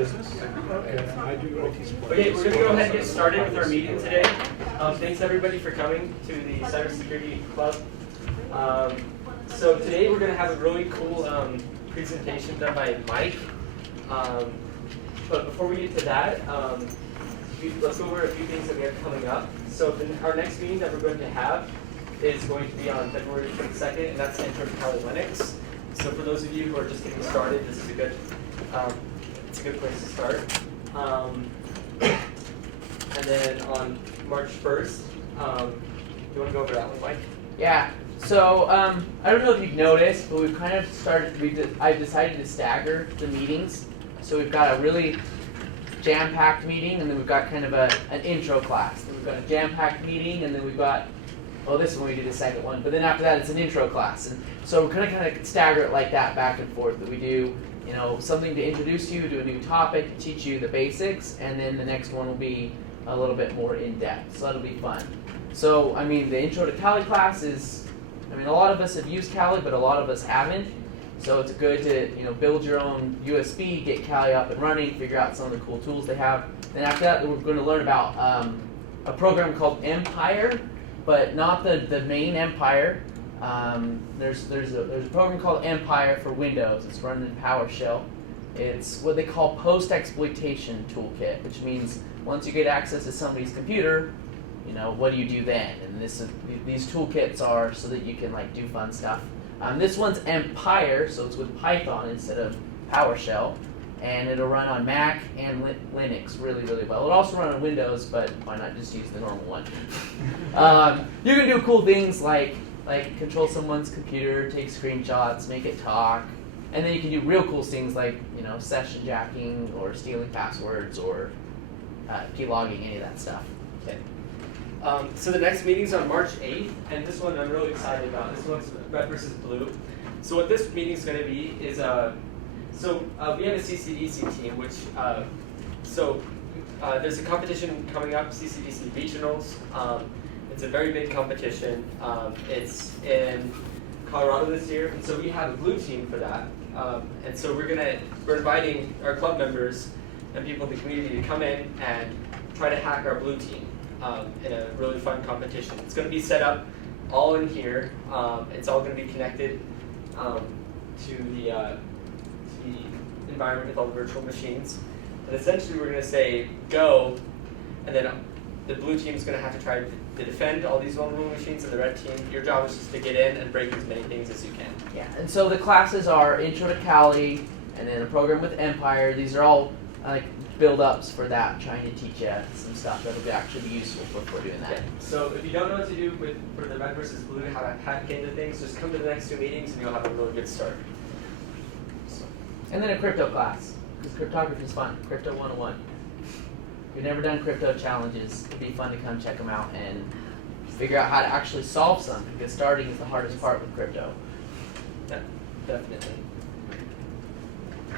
business? Okay, I do IT support. Okay, we're going to go ahead and get started with our meeting today. Thanks everybody for coming to the Cybersecurity Club. So today we're going to have a really cool presentation done by Mike. But before we get to that, let's go over a few things that we have coming up. So our next meeting that we're going to have is going to be on February 22nd, and that's Intro to Kali Linux. So for those of you who are just getting started, this is a good place to start. And then on March 1st, do you want to go over that one, Mike? Yeah. So I don't know if you've noticed, but we've kind of started. I've decided to stagger the meetings. So we've got a really jam-packed meeting, and then we've got kind of an intro class. Then we've got a jam-packed meeting, and then we've got this one we do the second one. But then after that, it's an intro class, and so we're kind of stagger it like that, back and forth. That we do, something to introduce you to a new topic, teach you the basics, and then the next one will be a little bit more in depth. So that'll be fun. So I mean, the intro to Kali class is, a lot of us have used Kali, but a lot of us haven't. So it's good to build your own USB, get Kali up and running, figure out some of the cool tools they have. Then after that, we're going to learn about a program called Empire, but not the main Empire. There's a program called Empire for Windows. It's run in PowerShell. It's what they call post-exploitation toolkit, which means once you get access to somebody's computer, what do you do then? And these toolkits are so that you can do fun stuff. This one's Empire, so it's with Python instead of PowerShell, and it'll run on Mac and Linux really, really well. It'll also run on Windows, but why not just use the normal one? You can do cool things like control someone's computer, take screenshots, make it talk, and then you can do real cool things like session jacking or stealing passwords or keylogging, any of that stuff. Okay. So the next meeting's on March 8th, and this one I'm really excited about. This one's red versus blue. So what this meeting's going to be is, we have a CCDC team, which, there's a competition coming up, CCDC Regionals. It's a very big competition. It's in Colorado this year, and so we have a blue team for that. And so we're inviting our club members and people in the community to come in and try to hack our blue team. In a really fun competition. It's going to be set up all in here. It's all going to be connected to the environment with all the virtual machines. And essentially we're going to say go, and then the blue team is going to have to try to defend all these vulnerable machines, and the red team, your job is just to get in and break as many things as you can. Yeah, and so the classes are Intro to Kali, and then a program with Empire. These are all build-ups for that, trying to teach you some stuff that'll actually be useful for doing that. Okay. So if you don't know what to do for the red versus blue, how to hack into things, just come to the next two meetings and you'll have a really good start. So. And then a crypto class, because cryptography is fun. Crypto 101. If you've never done crypto challenges, it'd be fun to come check them out and figure out how to actually solve some, because starting is the hardest part with crypto. Yeah, definitely.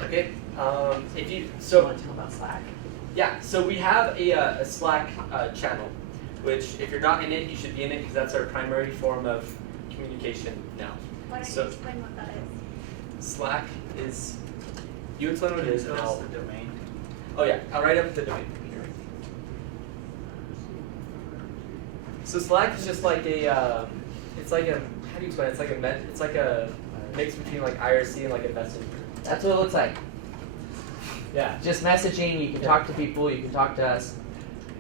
Okay. You want to tell about Slack? Yeah, so we have a Slack channel, which if you're not in it, you should be in it, because that's our primary form of communication now. Why don't you explain what that is? Slack is, you explain what it is, and I'll... the domain. Oh yeah, I'll write up the domain here. So Slack is just like a, it's like a, how do you explain it? It's like a mix between IRC and a messenger. That's what it looks like. Yeah. Just messaging, you can talk to people, you can talk to us,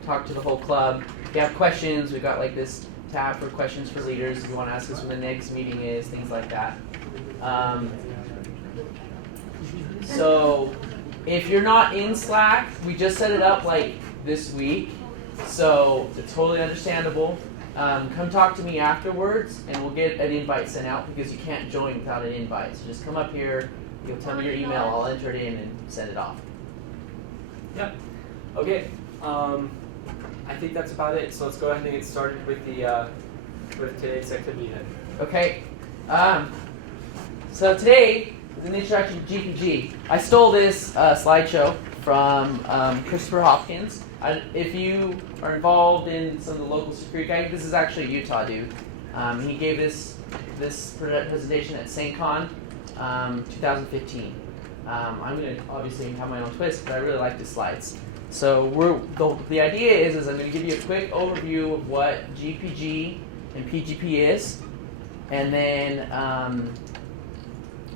talk to the whole club. If you have questions, we've got this tab for questions for leaders if you want to ask us when the next meeting is, things like that. So if you're not in Slack, we just set it up this week, so it's totally understandable. Come talk to me afterwards, and we'll get an invite sent out, because you can't join without an invite. So just come up here. You'll tell me your email, I'll enter it in and send it off. Yeah. Okay. I think that's about it. So let's go ahead and get started with with today's activity then. Okay. So today is an introduction to GPG. I stole this slideshow from Christopher Hopkins. If you are involved in some of the local security guys, this is actually a Utah dude. He gave this presentation at SaintCon 2015. I'm going to obviously have my own twist, but I really like the slides. So the idea is I'm going to give you a quick overview of what GPG and PGP is, and then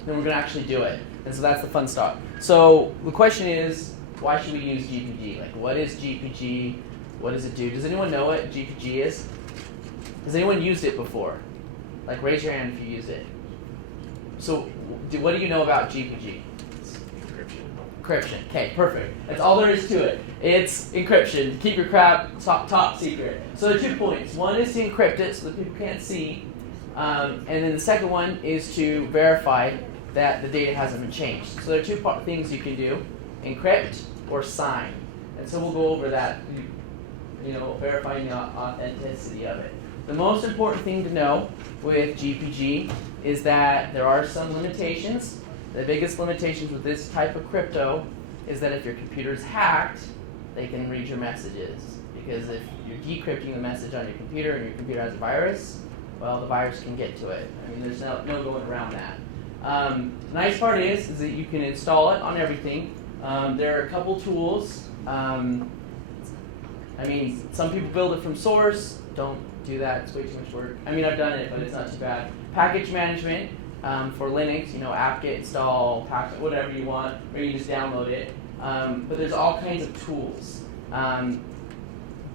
we're going to actually do it. And so that's the fun stuff. So the question is, why should we use GPG? Like, what is GPG? What does it do? Does anyone know what GPG is? Has anyone used it before? Like, raise your hand if you used it. So, what do you know about GPG? Encryption. Okay, perfect. That's all there is to it. It's encryption. Keep your crap top secret. So there are 2 points. One is to encrypt it so that people can't see. And then the second one is to verify that the data hasn't been changed. So there are 2 things you can do: encrypt or sign. And so we'll go over that, verifying the authenticity of it. The most important thing to know with GPG is that there are some limitations. The biggest limitations with this type of crypto is that if your computer is hacked, they can read your messages. Because if you're decrypting the message on your computer and your computer has a virus, well, the virus can get to it. I mean, there's no going around that. The nice part is that you can install it on everything. There are a couple tools. Some people build it from source. Don't do that, it's way too much work. I've done it, but it's not too bad. Package management for Linux, apt-get install, package, whatever you want, or you just download it. But there's all kinds of tools.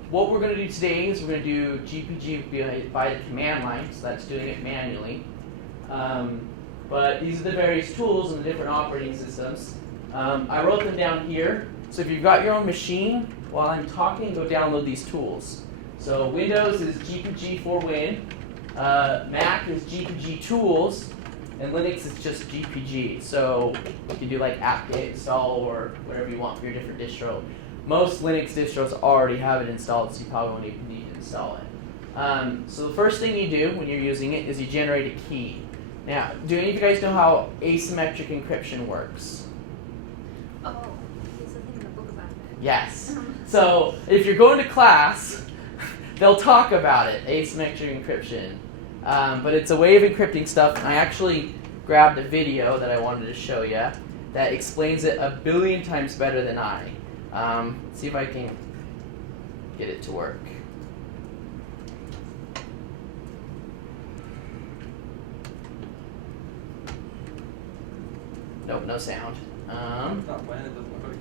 What we're going to do today is we're going to do GPG by the command line, so that's doing it manually. But these are the various tools and the different operating systems. I wrote them down here. So if you've got your own machine, while I'm talking, go download these tools. So Windows is GPG for Win, Mac is GPG Tools, and Linux is just GPG. So you can do like apt-get install or whatever you want for your different distro. Most Linux distros already have it installed, so you probably won't even need to install it. So the first thing you do when you're using it is you generate a key. Now, do any of you guys know how asymmetric encryption works? Oh, there's something in the book about that. Yes. So if you're going to class, they'll talk about it, asymmetric encryption. But it's a way of encrypting stuff, and I actually grabbed a video that I wanted to show you that explains it 1 billion times better than I. Let's see if I can get it to work. Nope, no sound. It's not playing, it doesn't look like.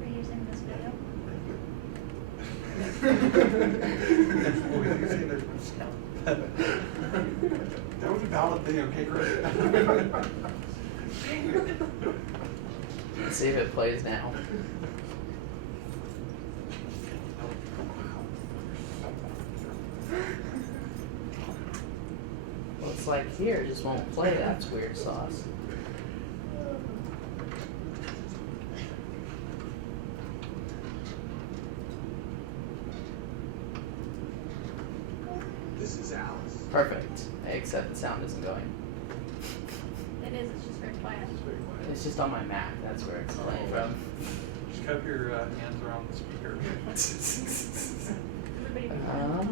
We're using this video. That was a valid thing, okay, great. Let's see if it plays now. Looks like here it just won't play. That's weird sauce. This is Alice. Perfect. Except the sound isn't going. It is, it's just very quiet. It's just on my Mac. That's where it's playing from. Just cup your hands around the speaker. Everybody be quiet.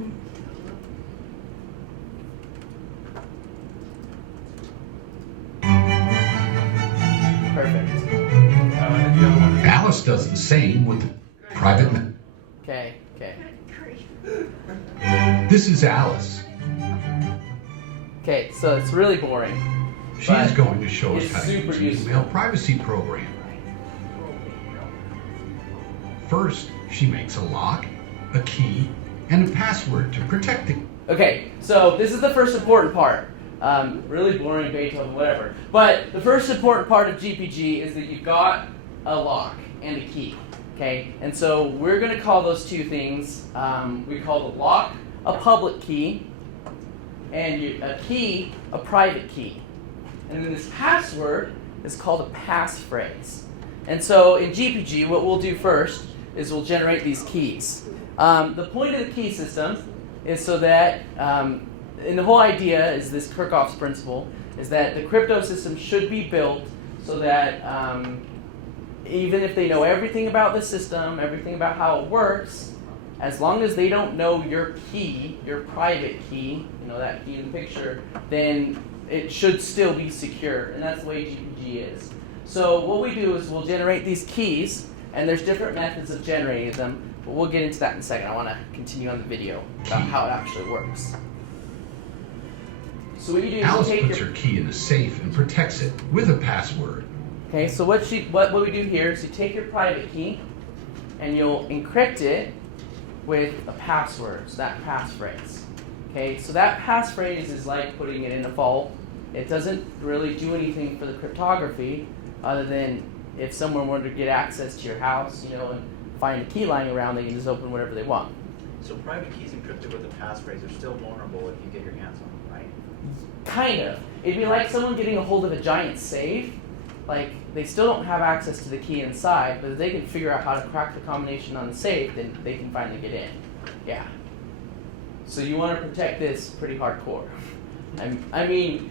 Perfect. And the other one is Alice does the same with the private. Okay. This is Alice. Okay, so it's really boring. She But is going to show us it's how to super use the useful. email privacy program. First, she makes a lock, a key, and a password to protect it. Okay, so this is the first important part. Really boring, Beethoven, whatever. But the first important part of GPG is that you've got a lock and a key. Okay, and so we're going to call those two things. We call the lock a public key, and a key a private key. And then this password is called a passphrase. And so in GPG, what we'll do first is we'll generate these keys. The point of the key system is so that, and the whole idea is this Kirchhoff's principle, is that the crypto system should be built so that even if they know everything about the system, everything about how it works, as long as they don't know your key, your private key, that key in the picture, then it should still be secure, and that's the way GPG is. So what we do is we'll generate these keys, and there's different methods of generating them, but we'll get into that in a second. I want to continue on the video about how it actually works. So what you do is Alice you take puts her key in the safe and protects it with a password. Okay, so what we do here is you take your private key and you'll encrypt it with a password, so that passphrase. Okay, so that passphrase is like putting it in a vault. It doesn't really do anything for the cryptography other than if someone wanted to get access to your house, you know, and find a key lying around, they can just open whatever they want. So private keys encrypted with a passphrase are still vulnerable if you get your hands on them, right? Kind of. It'd be like someone getting a hold of a giant safe. Like, they still don't have access to the key inside, but if they can figure out how to crack the combination on the safe, then they can finally get in. Yeah. So you want to protect this pretty hardcore. I mean,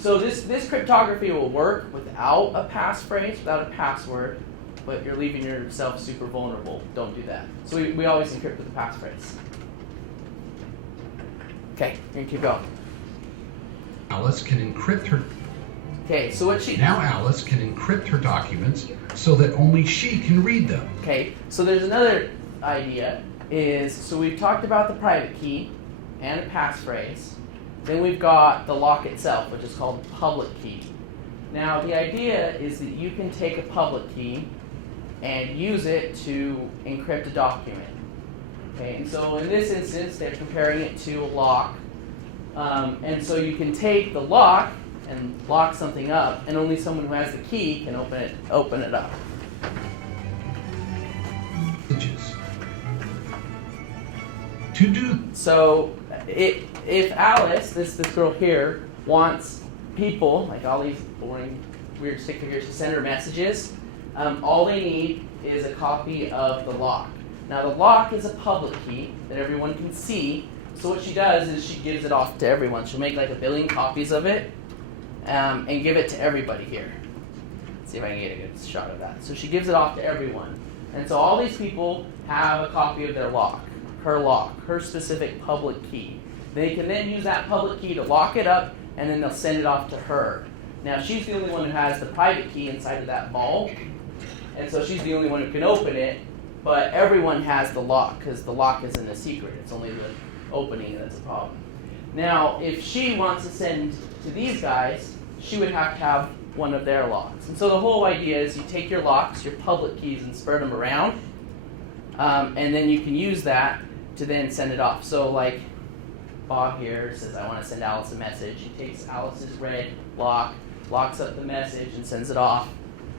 so this cryptography will work without a passphrase, without a password, but you're leaving yourself super vulnerable. Don't do that. So we always encrypt with a passphrase. Okay, we're gonna keep going. Alice can encrypt her. Okay, so Now Alice can encrypt her documents so that only she can read them. Okay, so there's another idea is, so we've talked about the private key and a passphrase. Then we've got the lock itself, which is called public key. Now the idea is that you can take a public key and use it to encrypt a document. Okay, and so in this instance, they're comparing it to a lock. And so you can take the lock and lock something up, and only someone who has the key can open it up. To do So if Alice, this girl here, wants people, like all these boring, weird stick figures, to send her messages, all they need is a copy of the lock. Now the lock is a public key that everyone can see, so what she does is she gives it off to everyone. She'll make like 1 billion copies of it and give it to everybody here. Let's see if I can get a good shot of that. So she gives it off to everyone. And so all these people have a copy of their lock, her specific public key. They can then use that public key to lock it up, and then they'll send it off to her. Now she's the only one who has the private key inside of that vault, and so she's the only one who can open it, but everyone has the lock, because the lock isn't a secret, it's only the opening that's a problem. Now, if she wants to send to these guys, she would have to have one of their locks. And so the whole idea is you take your locks, your public keys, and spread them around, and then you can use that to then send it off. So like Bob here says, I want to send Alice a message. He takes Alice's red lock, locks up the message, and sends it off.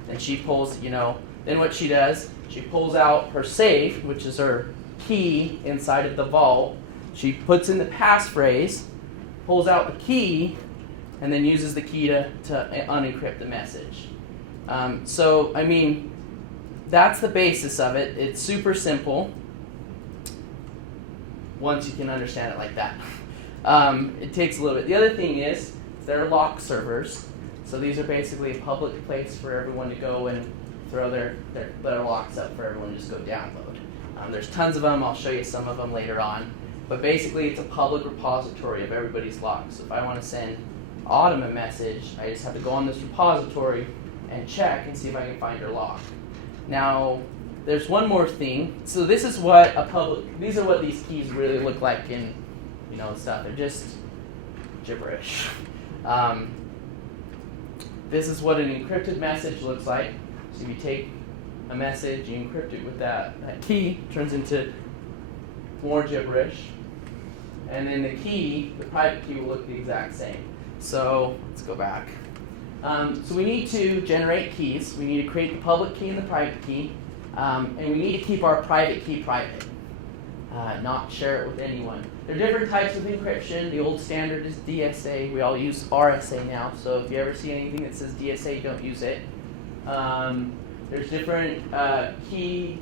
Then she pulls, then what she does, she pulls out her safe, which is her key inside of the vault. She puts in the passphrase, pulls out the key, and then uses the key to unencrypt the message. So, I mean, that's the basis of it. It's super simple once you can understand it like that. It takes a little bit. The other thing is, there are lock servers. So these are basically a public place for everyone to go and throw their locks up for everyone to just go download. There's tons of them. I'll show you some of them later on. But basically, it's a public repository of everybody's locks. So if I want to send Autumn a message, I just have to go on this repository and check and see if I can find her lock. Now, there's one more thing. So this is what these are what these keys really look like in, stuff. They're just gibberish. This is what an encrypted message looks like. So if you take a message, you encrypt it with that key, turns into more gibberish. And then the private key will look the exact same. So let's go back. So we need to generate keys. We need to create the public key and the private key. And we need to keep our private key private, not share it with anyone. There are different types of encryption. The old standard is DSA. We all use RSA now. So if you ever see anything that says DSA, don't use it. There's different key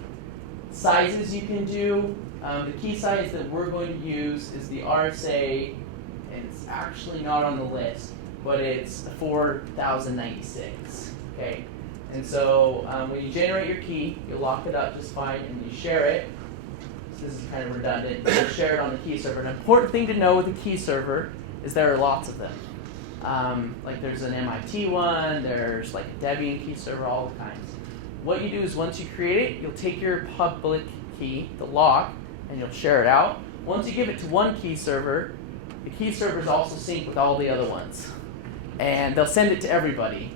sizes you can do. The key size that we're going to use is the RSA, and it's actually not on the list, but it's 4096. Okay, and so when you generate your key, you lock it up just fine, and you share it. So this is kind of redundant. You share it on the key server. An important thing to know with the key server is there are lots of them. Like there's an MIT one, there's like a Debian key server, all the kinds. What you do is once you create it, you'll take your public key, the lock, and you'll share it out. Once you give it to one key server, the key servers also sync with all the other ones. And they'll send it to everybody.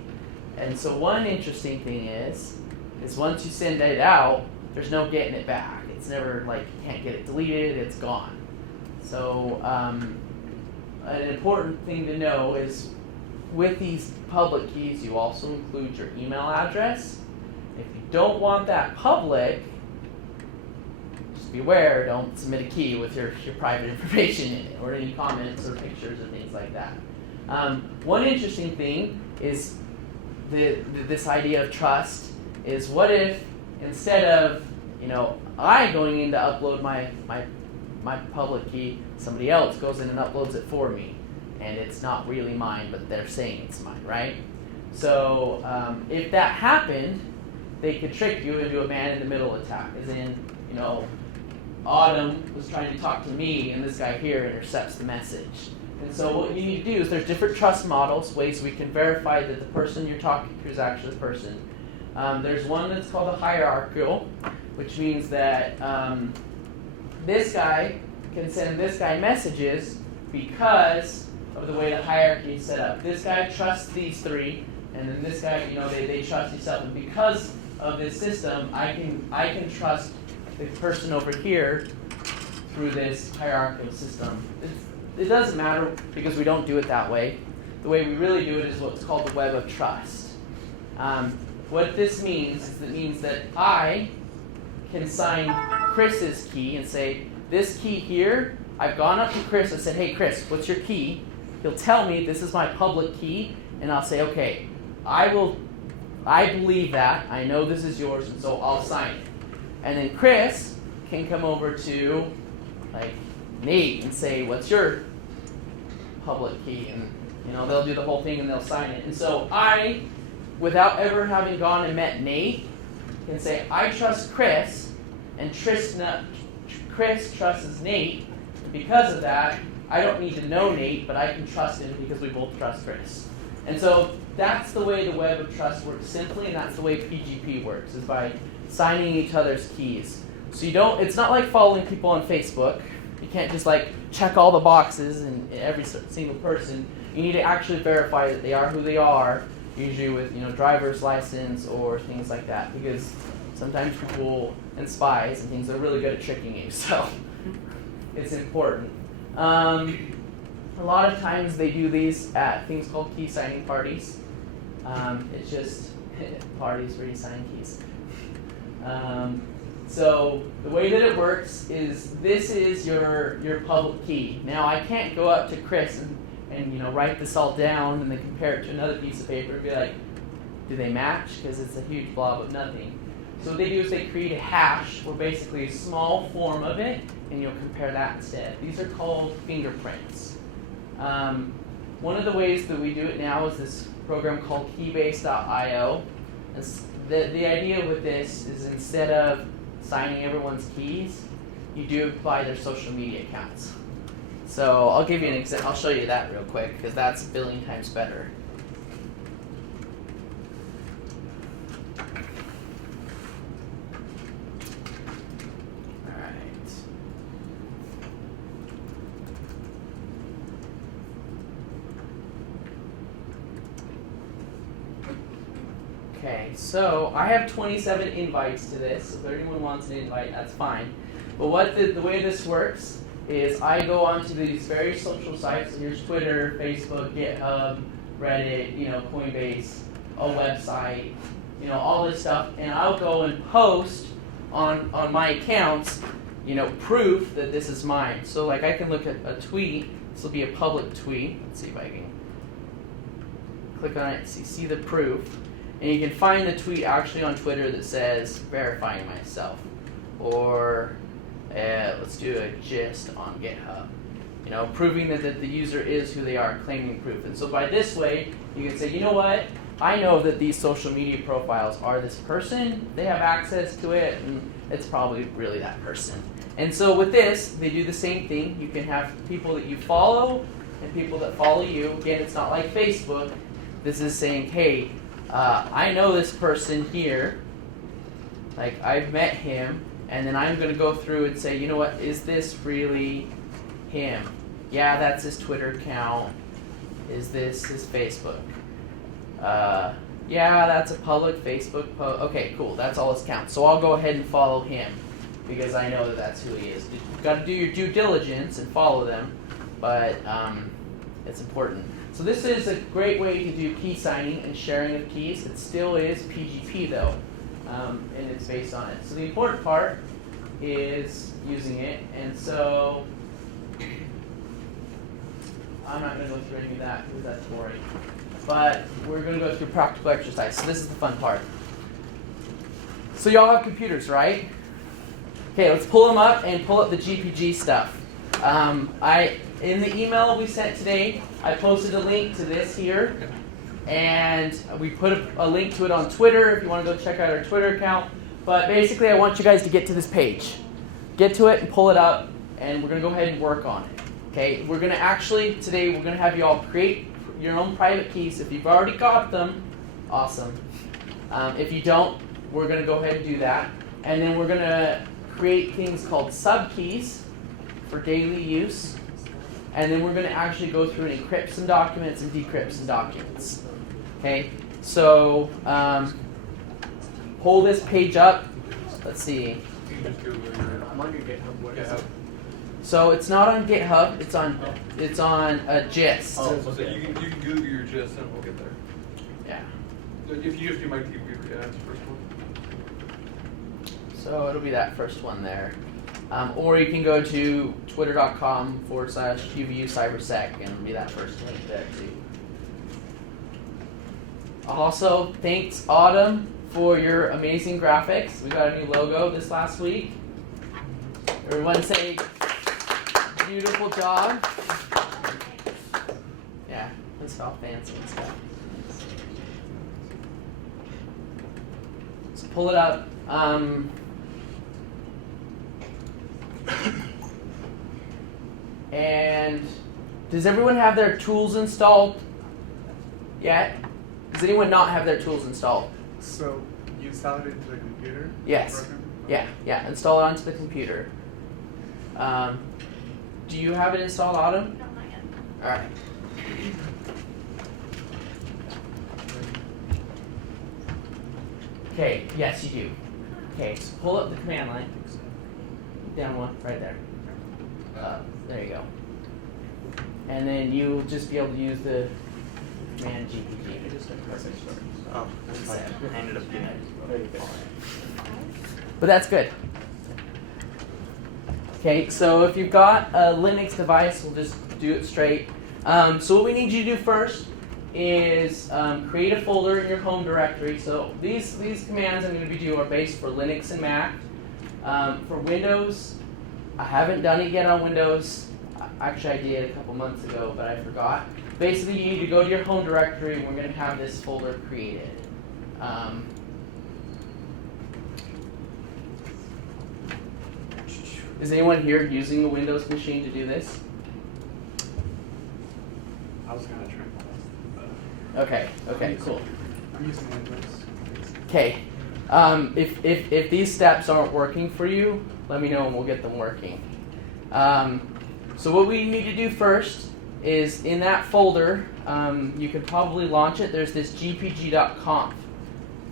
And so one interesting thing is once you send it out, there's no getting it back. It's never like you can't get it deleted, it's gone. So an important thing to know is with these public keys, you also include your email address. If you don't want that public, just be aware, don't submit a key with your private information in it, or any comments or pictures or things like that. One interesting thing is this idea of trust is what if instead of I going in to upload my public key, somebody else goes in and uploads it for me, and it's not really mine, but they're saying it's mine, right? So if that happened, they could trick you into a man-in-the-middle attack, as in, Autumn was trying to talk to me, and this guy here intercepts the message. And so what you need to do is there's different trust models, ways we can verify that the person you're talking to is actually the person. There's one that's called a hierarchical, which means that this guy can send this guy messages because of the way the hierarchy is set up. This guy trusts these three, and then this guy, they trust each other. And because of this system, I can trust the person over here through this hierarchical system. It doesn't matter because we don't do it that way. The way we really do it is what's called the web of trust. What this means is it means that I can sign Chris's key and say, this key here, I've gone up to Chris and said, hey Chris, what's your key? He'll tell me this is my public key, and I'll say, okay, I believe that, I know this is yours, and so I'll sign it. And then Chris can come over to Nate and say, what's your public key? And they'll do the whole thing and they'll sign it. And so I, without ever having gone and met Nate, can say, I trust Chris, and Chris trusts Nate. And because of that, I don't need to know Nate, but I can trust him because we both trust Chris. And so that's the way the web of trust works simply, and that's the way PGP works, is by signing each other's keys. So it's not like following people on Facebook. You can't just check all the boxes and every single person. You need to actually verify that they are who they are, usually with driver's license or things like that, because sometimes people and spies and things are really good at tricking you. So it's important. A lot of times they do these at things called key signing parties. It's just parties where you sign keys. So the way that it works is this is your public key. Now I can't go up to Chris and write this all down and then compare it to another piece of paper and be like, do they match? Because it's a huge blob of nothing. So what they do is they create a hash, or basically a small form of it, and you'll compare that instead. These are called fingerprints. One of the ways that we do it now is this program called keybase.io. The idea with this is instead of signing everyone's keys, you do apply their social media accounts. So I'll give you an example. I'll show you that real quick because that's a billion times better. Okay, so I have 27 invites to this. So if anyone wants an invite, that's fine. But the way this works is I go onto these various social sites. So here's Twitter, Facebook, GitHub, Reddit, Coinbase, a website, all this stuff, and I'll go and post on my accounts, proof that this is mine. So I can look at a tweet. This will be a public tweet. Let's see if I can click on it. See the proof. And you can find the tweet actually on Twitter that says, verifying myself. Or let's do a gist on GitHub. Proving that the user is who they are, claiming proof. And so by this way, you can say, you know what? I know that these social media profiles are this person. They have access to it, and it's probably really that person. And so with this, they do the same thing. You can have people that you follow and people that follow you. Again, it's not like Facebook. This is saying, hey, I know this person here. Like, I've met him, and then I'm going to go through and say, you know what, is this really him? Yeah, that's his Twitter account. Is this his Facebook? Yeah, that's a public Facebook post. Okay, cool, that's all this counts. So I'll go ahead and follow him because I know that that's who he is. You've got to do your due diligence and follow them, but it's important. So this is a great way to do key signing and sharing of keys. It still is PGP though, and it's based on it. So the important part is using it, and so I'm not going to go through any of that because that's boring. But we're going to go through practical exercise. So this is the fun part. So y'all have computers, right? Okay, let's pull them up and pull up the GPG stuff. In the email we sent today, I posted a link to this here. And we put a link to it on Twitter if you want to go check out our Twitter account. But basically I want you guys to get to this page. Get to it and pull it up, and we're going to go ahead and work on it. Okay, we're going to actually, today we're going to have you all create your own private keys. If you've already got them, awesome. If you don't, we're going to go ahead and do that. And then we're going to create things called subkeys for daily use. And then we're going to actually go through and encrypt some documents and decrypt some documents. Okay, so pull this page up. Let's see. I'm on your GitHub. What is it? So it's not on GitHub. It's on Gist. Oh, So you can Google your gist and we'll get there. Yeah. If you just do my team, that's the first one. So it'll be that first one there. Or you can go to twitter.com/UVUCybersec and it'll be that first link there too. Also, thanks Autumn for your amazing graphics. We got a new logo this last week. Everyone say beautiful job. Yeah, it's all fancy and stuff. So pull it up. And does everyone have their tools installed yet? Does anyone not have their tools installed? So you install it into the computer? Yes. Yeah. Install it onto the computer. Do you have it installed, Autumn? No, not yet. All right. Okay. Yes, you do. Okay. So pull up the command line. Down one, right there. There you go. And then you'll just be able to use the command GPG. Oh, that's fine. I ended up doing it. But that's good. Okay, so if you've got a Linux device, we'll just do it straight. So what we need you to do first is create a folder in your home directory. So these commands I'm going to be doing are based for Linux and Mac. For Windows, I haven't done it yet on Windows. Actually, I did a couple months ago, but I forgot. Basically, you need to go to your home directory, and we're going to have this folder created. Is anyone here using a Windows machine to do this? I was gonna try my best. Okay, cool. I'm using Windows. Okay, if these steps aren't working for you, let me know and we'll get them working. So what we need to do first is in that folder, you can probably launch it. There's this gpg.conf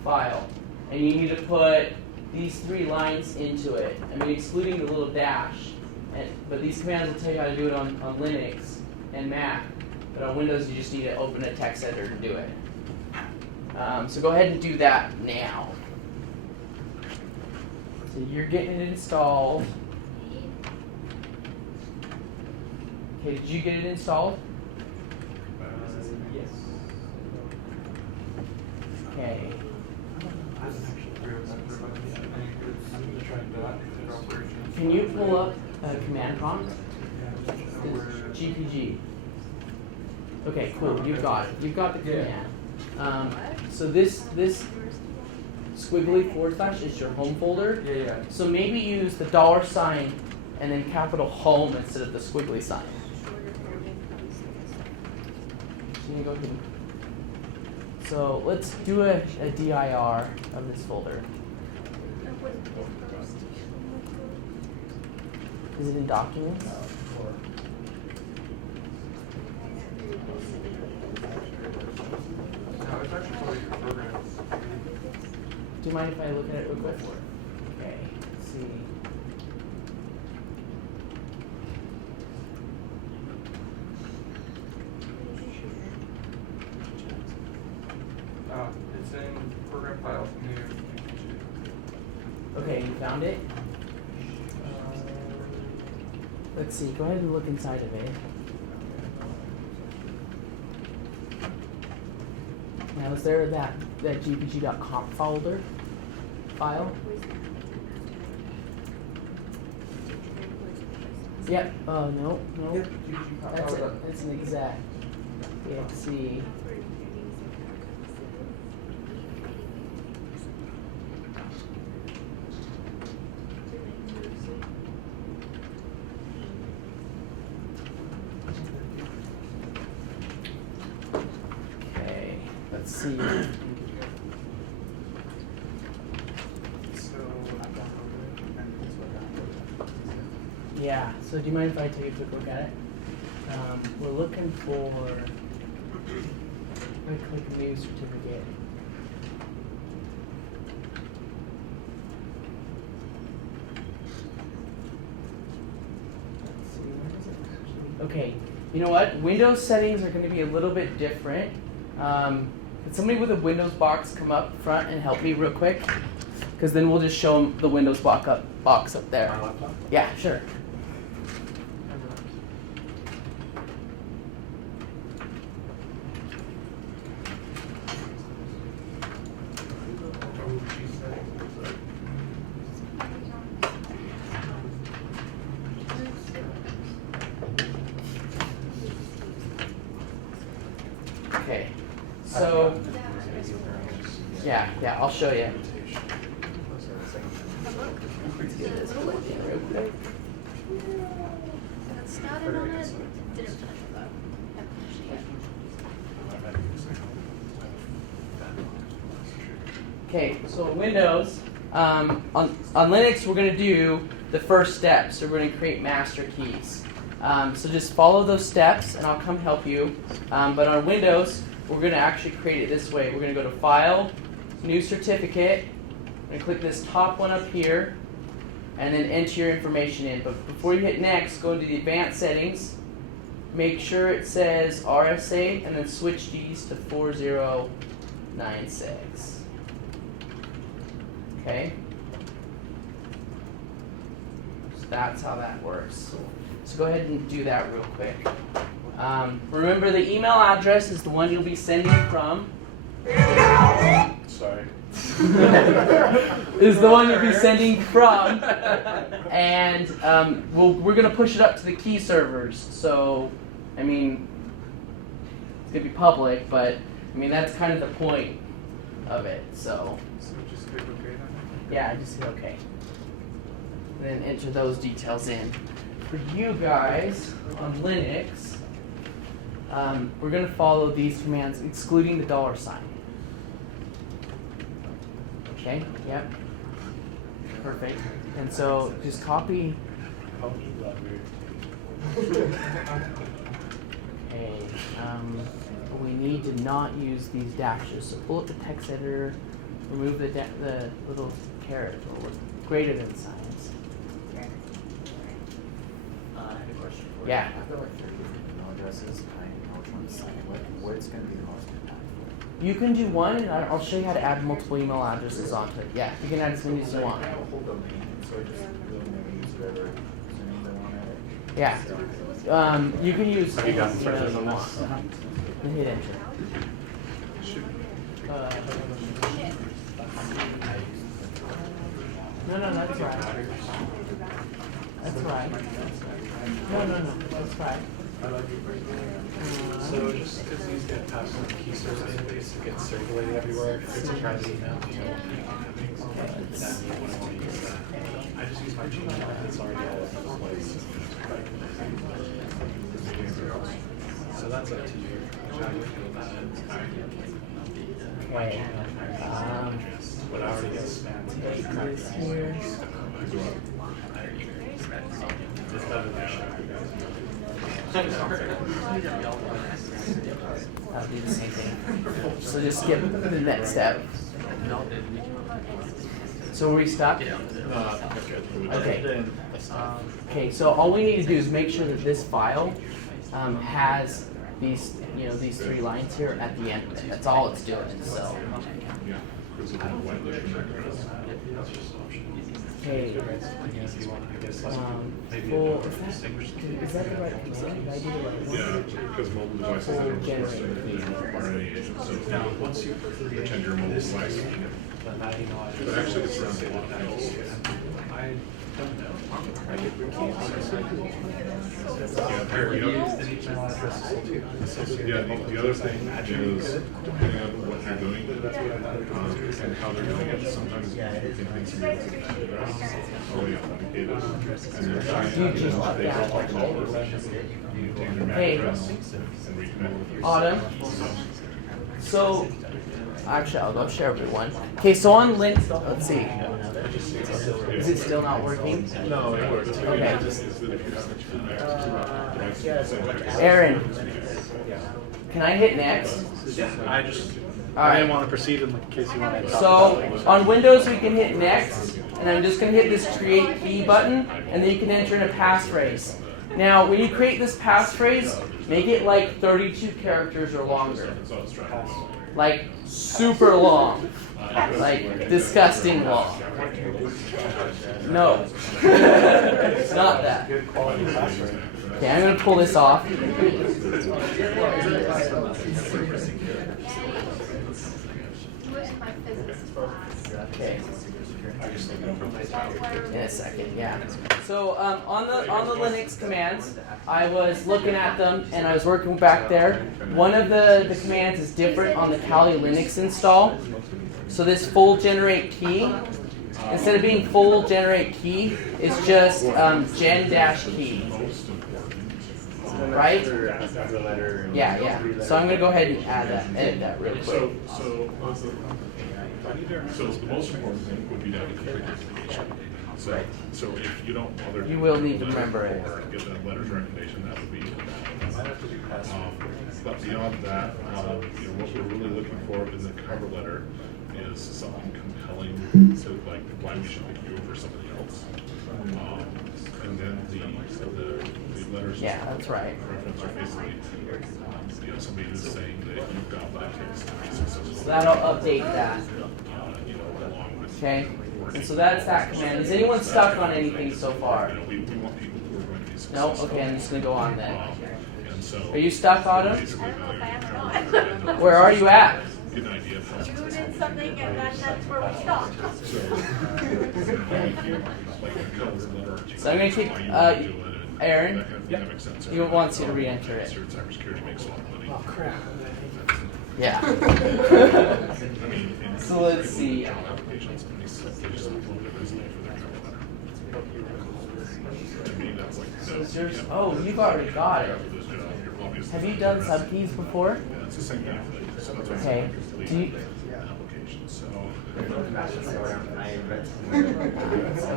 file, and you need to put these 3 lines into it. I mean, excluding the little dash, but these commands will tell you how to do it on Linux and Mac. But on Windows, you just need to open a text editor to do it. So go ahead and do that now. So you're getting it installed. Okay, did you get it installed? Yes. Okay. I didn't actually agree with that for about the I'm going to try that for operation. Can you pull up a command prompt? It's GPG. Okay, cool. You've got it. You've got the command. So this squiggly / is your home folder. Yeah. So maybe use the $sign and then capital home instead of the squiggly sign. can you go ahead? So let's do a dir of this folder. Is it in documents? No, it's actually probably your program. Do you mind if I look at it real quick? Okay, let's see. It's in program files new. Okay, you found it? Let's see, go ahead and look inside of it. Now is there that gpg.conf folder file? Yep. Oh no. That's it. It's an exact. exe. Okay. Let's see. So I downloaded it and this what I Yeah. So do you mind if I take a quick look at it? We're looking for. I click new certificate. Let's see, where does it actually? Okay. You know what? Windows settings are going to be a little bit different. Could somebody with a Windows box come up front and help me real quick? Because then we'll just show them the Windows box up there. My laptop? Yeah, sure. Oh, geez, settings. Okay. So, yeah, I'll show you. Let's get this going in real quick. Got started on it, didn't finish it though. Haven't finished it yet. Okay, so in Windows, on Linux, we're going to do the first step. So we're going to create master keys. So just follow those steps, and I'll come help you. But on Windows, we're going to actually create it this way. We're going to go to File, New Certificate. We're going to click this top one up here, and then enter your information in. But before you hit Next, go into the Advanced Settings. Make sure it says RSA, and then switch these to 4096. Okay? So that's how that works. So go ahead and do that real quick. Remember, the email address is the one you'll be sending from. Sorry. Is the one you'll be sending from. And we're going to push it up to the key servers. So, I mean, it's going to be public, but, I mean, that's kind of the point of it. So just click OK on it. yeah, just hit OK. And then enter those details in. For you guys on Linux, we're going to follow these commands, excluding the $sign. Okay, yep. Perfect. And so just copy. Okay, we need to not use these dashes. So pull up the text editor, remove the little caret or greater than signs. I have a question for you. Yeah. I've got like 30 different email addresses. I know which one to sign with. What's going to be the most impactful? You can do one, and I'll show you how to add multiple email addresses onto it. Yeah, you can add as many as you So want. I have a whole domain, so I just really never use whatever names I want at it. Yeah. You can use Have you gotten any email further you than want. this? And hit enter. No, that's right. That's right. No, that's right. So just because these get passed on the key source database, it gets circulated everywhere. If it's a private email, you know, that you want to use that. I just use my Gmail and it's already all over the place. So that's up to you. Okay. But I already get spammed. This here. It's better than I'll do the same thing. So just skip the next step. So are we stuck? Okay. Okay, so all we need to do is make sure that this file has these, these 3 lines here at the end of it. That's all it's doing. So. Okay. Well, is that the right command? Did I do the right one? Yeah, because mobile devices that are required any agent, so now, once you create pretend your mobile this device. thing, then that email address. But actually, it's around say the that block. I don't know. I could keep Yeah, Or the use other, an email address associated. yeah, the other thing is, depending on what you're doing, and how they're doing it, sometimes you can things to be already authenticated. And then trying to get them, they don't like over. You take their MAC Hey. address and reconnect with your. Autumn. So, actually, I'll go share with one. Okay, so on link, let's see. Is it still not working? No, it works. Okay. Just is that if you have a device, Aaron, can I hit next? Yeah, I just, All I right. didn't want to proceed in case you wanted to talk So about it. on Windows, we can hit next, and I'm just going to hit this create key button, and then you can enter in a passphrase. Now, when you create this passphrase, make it like 32 characters or longer. Like super long. Like disgusting long. No. It's not that. Okay, I'm going to pull this off. Do it in my physics class. Okay. In a second, yeah. So on the Linux commands, I was looking at them and I was working back there. One of the commands is different on the Kali Linux install. So this full generate key, instead of being full generate key, it's just gen-key. Right? Yeah. So I'm gonna go ahead and edit that real quick. So the most important thing would be to have a complete authentication. So if you don't bother. You will need to remember it. Or get that letter's recommendation, that would be. But beyond that, what we're really looking for in the cover letter is something compelling to like why we should pick you over somebody else. And then the letters. Yeah, that's right. Reference are basically, somebody who's saying that you've got what it takes to be successful. So that'll update that. Along with. Okay. And so that's that command. Is anyone stuck on anything so far? We want people who are going to be No? successful. Okay, I'm just gonna go on then. And so. Are you stuck, Autumn? Basically, I don't know if I am or not. Where are you at? get an idea of how. You did something and then that's where we stopped. So, like the cover letter. So I'm gonna keep, why you wanna do it, and Aaron, that kind of thing, that makes sense. he wants you to re-enter it. Cybersecurity makes a lot of money. Oh, crap. Yeah. I mean, in So let's see. applications, they just upload a resume for their cover letter. To me, that's like. So is yours, oh, you've already got it. Have you done subkeys before? Yeah, it's the same kind of thing. So that's why it's Okay. complete Do you, application. So.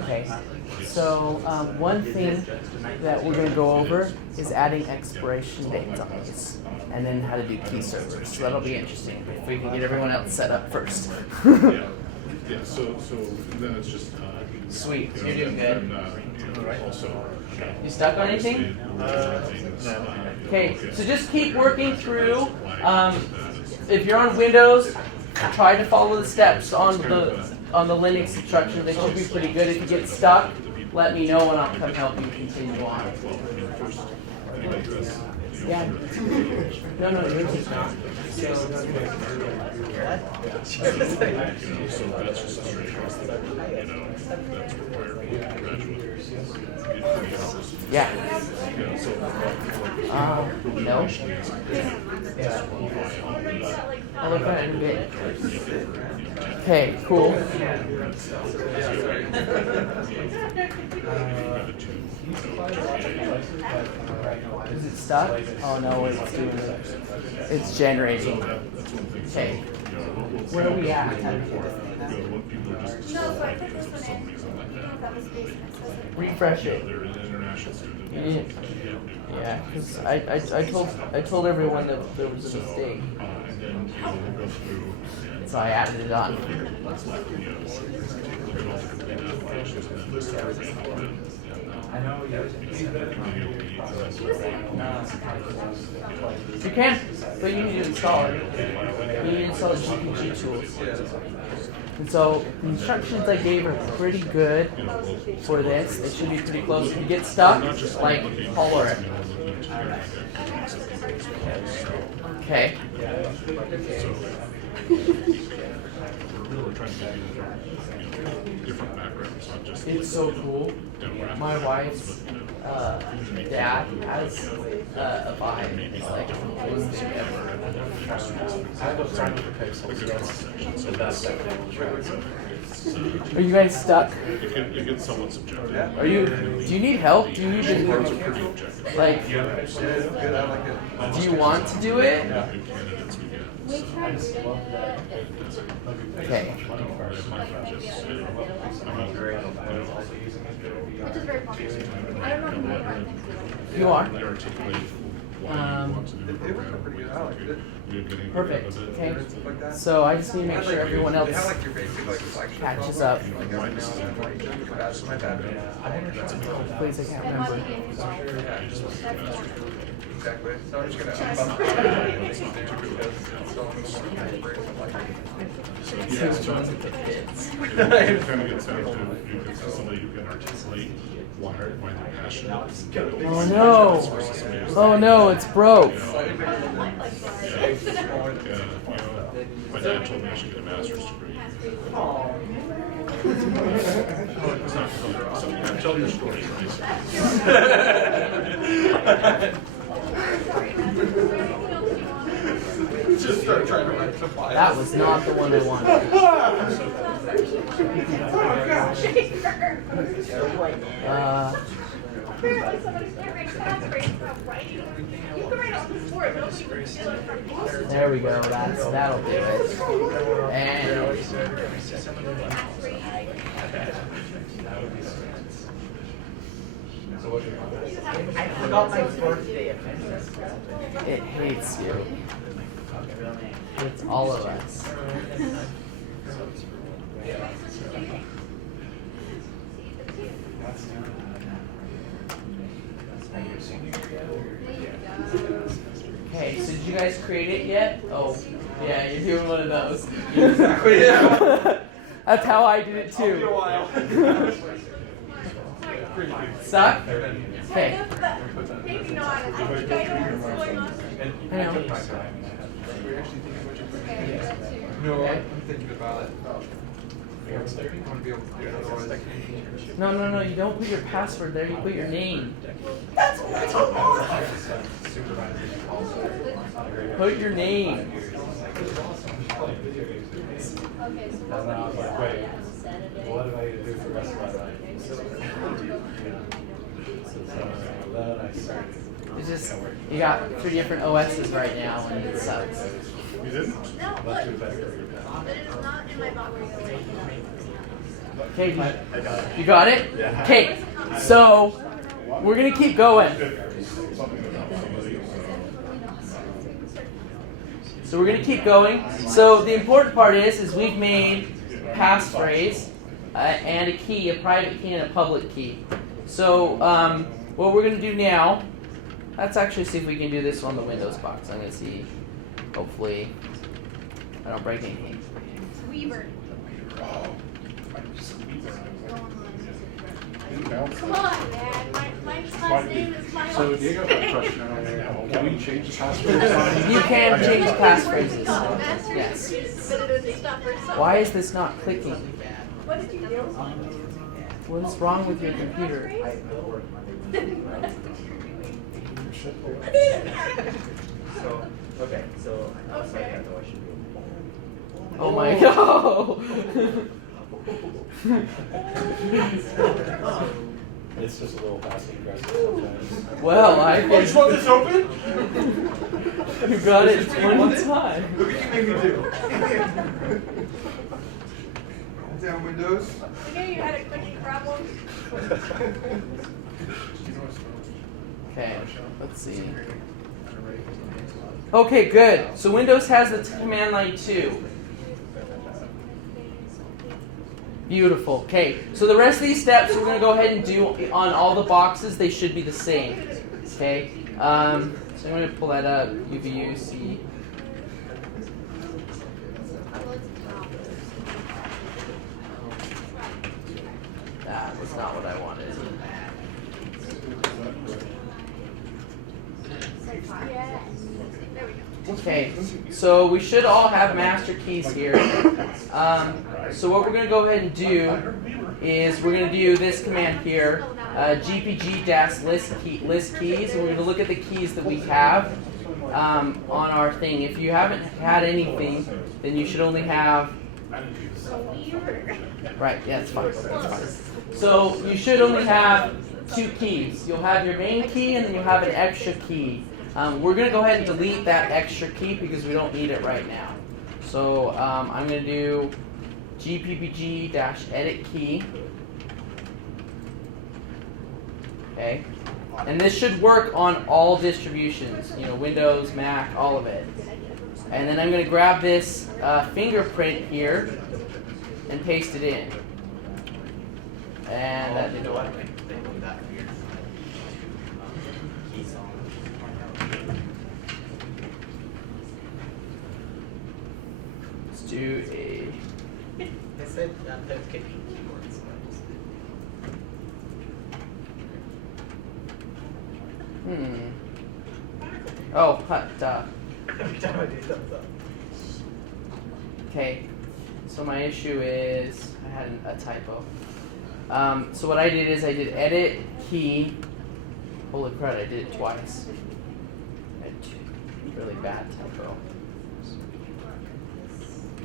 okay. So one thing that we're going to go over is adding expiration dates on these, and then how to do key servers. So that'll be interesting if we can get everyone else set up first. Yeah. So then it's just. Sweet. You know, You're doing good. And, also. You stuck on anything? No. Okay, so just keep working through. If you're on Windows, try to follow the steps on the Linux instructions. They should be pretty good. If you get stuck, let me know and I'll come help you continue on. Yeah. No, yours is not. So that's just a straight, that's required. Yeah. Yeah, so No. I'll look at it in a bit. Okay, cool. Is it stuck? Oh no, it's doing it. It's generating. Okay. Where are we at? Refresh it. Yeah, because I told everyone that there was a mistake. So I added it on. You can, but you need to install it. You need to install the GPG tools. And so the instructions I gave are pretty good for this. It should be pretty close. If you get stuck, like holler it. Okay. It's so cool. My wife's dad has a vibe. It's like I have a friend with pixels. That's the best I can try. Are you guys stuck? It gets somewhat subjective. Are you? Do you need help? Do you need to like? Do you want to do it? Okay. You are. Perfect. Okay. So I just need to make sure everyone else catches up. Please, I can't remember. Exactly. So I'm just gonna Kind of gets down to somebody who can articulate why they're passionate. Oh no! Oh no! It's broke. My dad told me I should get a master's degree. It's not tell your story, just start trying to rectify it. That was not the one I wanted. There we go. That'll do it. And I forgot my birthday. It hates you. It's all of us. Okay, so did you guys create it yet? Oh, yeah, you're doing one of those. Exactly, yeah. That's how I did it too. Stuck? Okay. Maybe not. I think I know what's going on. I know. No, I'm thinking about it. I want to be able to do it otherwise. No, you don't put your password there, you put your name. Put your name. Okay, so And then I was like, wait, what am I going to do for the rest of my life? So then I started. It's just, you got 3 different OSs right now and it sucks. You didn't? no, look, but it is not in my box. Okay, you got it? Okay, so we're gonna keep going. So we're gonna keep going. So the important part is we've made passphrase and a key, a private key and a public key. So what we're gonna do now, let's actually see if we can do this on the Windows box. I'm gonna see, hopefully, I don't break anything. Weaver. Come Come on, man. My last name is my So Diego had a question. Can we change the password? You can change passphrases. Yes. Why is this not clicking? What did you do? What is wrong with your computer? I work Monday, Wednesday, Friday. So, okay, so outside that though, I should be able to. Oh my god! It's just a little passive aggressive sometimes. Well, I Oh, you just want this open? You got it 20 times. Look what you made me do. Calm down, Windows. I knew you had a clicking problem. Okay, let's see. Okay, good. So Windows has the command line too. Beautiful. Okay, so the rest of these steps we're going to go ahead and do on all the boxes. They should be the same. Okay, so I'm going to pull that up. UVUC. That was not what I wanted. Yes. There we go. Okay, so we should all have master keys here. So what we're going to go ahead and do is we're going to do this command here, gpg-list keys, and we're going to look at the keys that we have on our thing. If you haven't had anything, then you should only have. Right, yeah, it's fine. It's fine. So you should only have 2 keys. You'll have your main key and then you'll have an extra key. We're going to go ahead and delete that extra key because we don't need it right now. So I'm going to do gppg-edit key. Okay. And this should work on all distributions, Windows, Mac, all of it. And then I'm going to grab this fingerprint here and paste it in. And that didn't work. Let's do a. It said authentication keywords. Oh, duh. Every time I do thumbs up. Okay, so my issue is I had a typo. So what I did is I did edit key. Holy crud, I did it twice. I had really bad typo.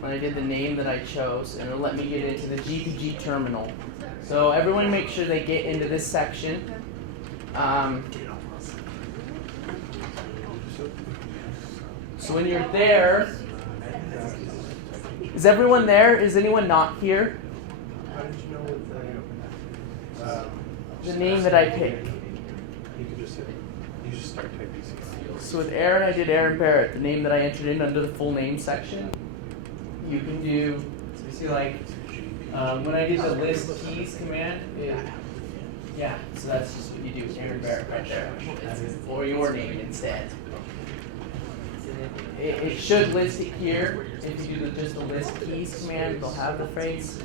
When I did the name that I chose, and it'll let me get into the GPG terminal. So everyone make sure they get into this section. So when you're there, is everyone there? Is anyone not here? How did you know what The name that I picked. You could just you just start typing. So with Aaron, I did Aaron Barrett, the name that I entered in under the full name section. You can do, so you see like, when I did the list keys command, yeah, so that's just what you do, Aaron Barrett right there. Or your name instead. It should list it here. If you do just the list keys command, it'll have the phrase.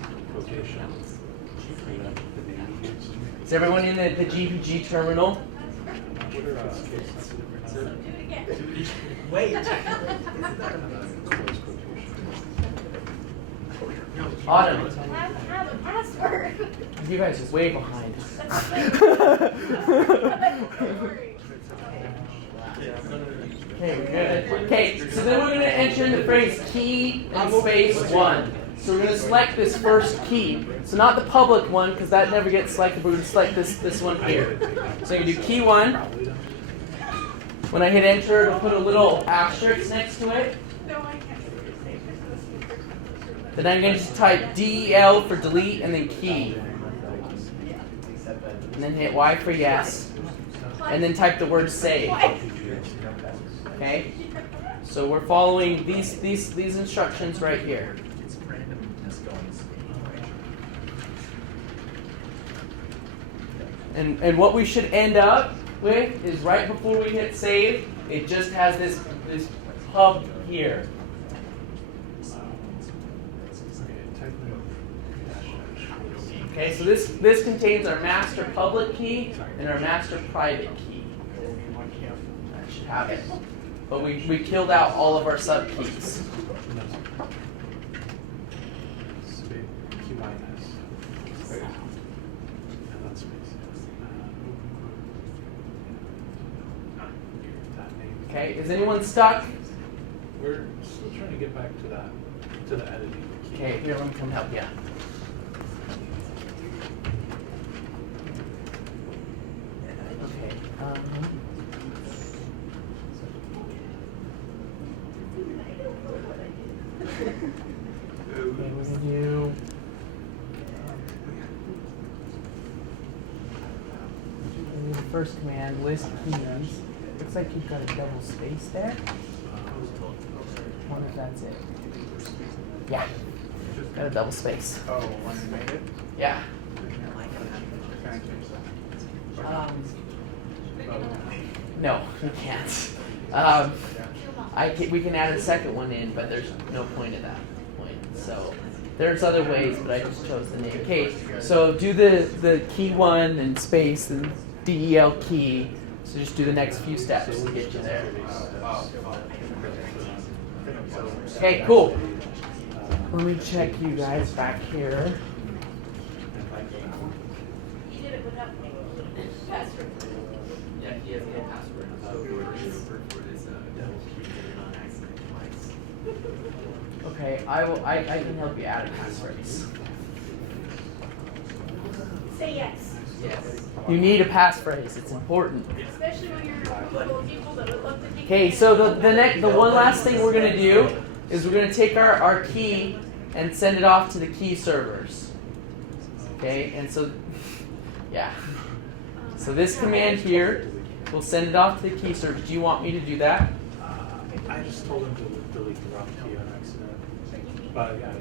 Is everyone in the GPG terminal? Wait. Autumn. I have a password. You guys are way behind. Okay, we're good. Okay, so then we're going to enter in the phrase key and space 1. So we're going to select this first key. So not the public one, because that never gets selected. We're going to select this one here. So I'm going to do key 1. When I hit enter, it'll put a little asterisk next to it. Then I'm going to just type DEL for delete and then key. And then hit Y for yes. And then type the word save. Okay? So we're following these instructions right here. And what we should end up with is right before we hit save, it just has this hub here. Okay, so this contains our master public key and our master private key. That should have it. But we killed out all of our subkeys. Okay, is anyone stuck? We're still trying to get back to that, to the editing key. Okay, here, let me come help you. Okay. Okay, we're gonna do. The first command, list keys. Looks like you've got a double space there. I wonder if that's it. Yeah, got a double space. Oh, when you made it? Yeah. Can I change that? No, we can't. We can add a second one in, but there's no point at that point. So there's other ways, but I just chose the name. Okay, so do the key one and space and DEL key. So just do the next few steps to get you there. Okay, cool. Let me check you guys back here. You did it without password. Yeah, he has no password. So Okay, I can help you add a passphrase. Say yes. yes. You need a passphrase. It's important. Especially when you're little people that would love to take. Okay, so the one last thing we're gonna do is we're gonna take our key and send it off to the key servers. Okay, and so yeah. So this command here will send it off to the key servers. Do you want me to do that? I just told him to delete the wrong key on accident. But yeah,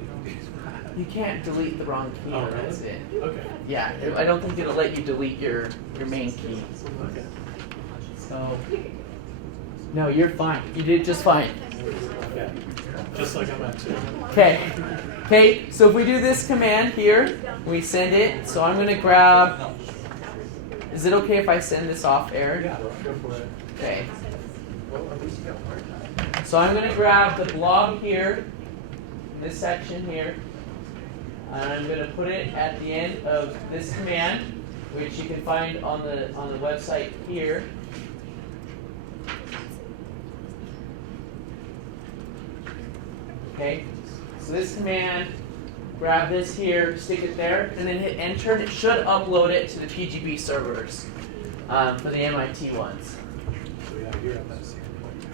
You can't delete the wrong key on really? accident. Okay. Yeah, I don't think it'll let you delete your main key. Okay. So no, you're fine. You did just fine. Yeah. Just like I meant to. Okay. Okay, so if we do this command here, we send it. So I'm gonna grab. Is it okay if I send this off air? Yeah, go for it. Okay. So I'm gonna grab the blog here, this section here, and I'm gonna put it at the end of this command, which you can find on the website here. Okay, so this command, grab this here, stick it there, and then hit enter, and it should upload it to the PGB servers for the MIT ones. So yeah, you're at that same point.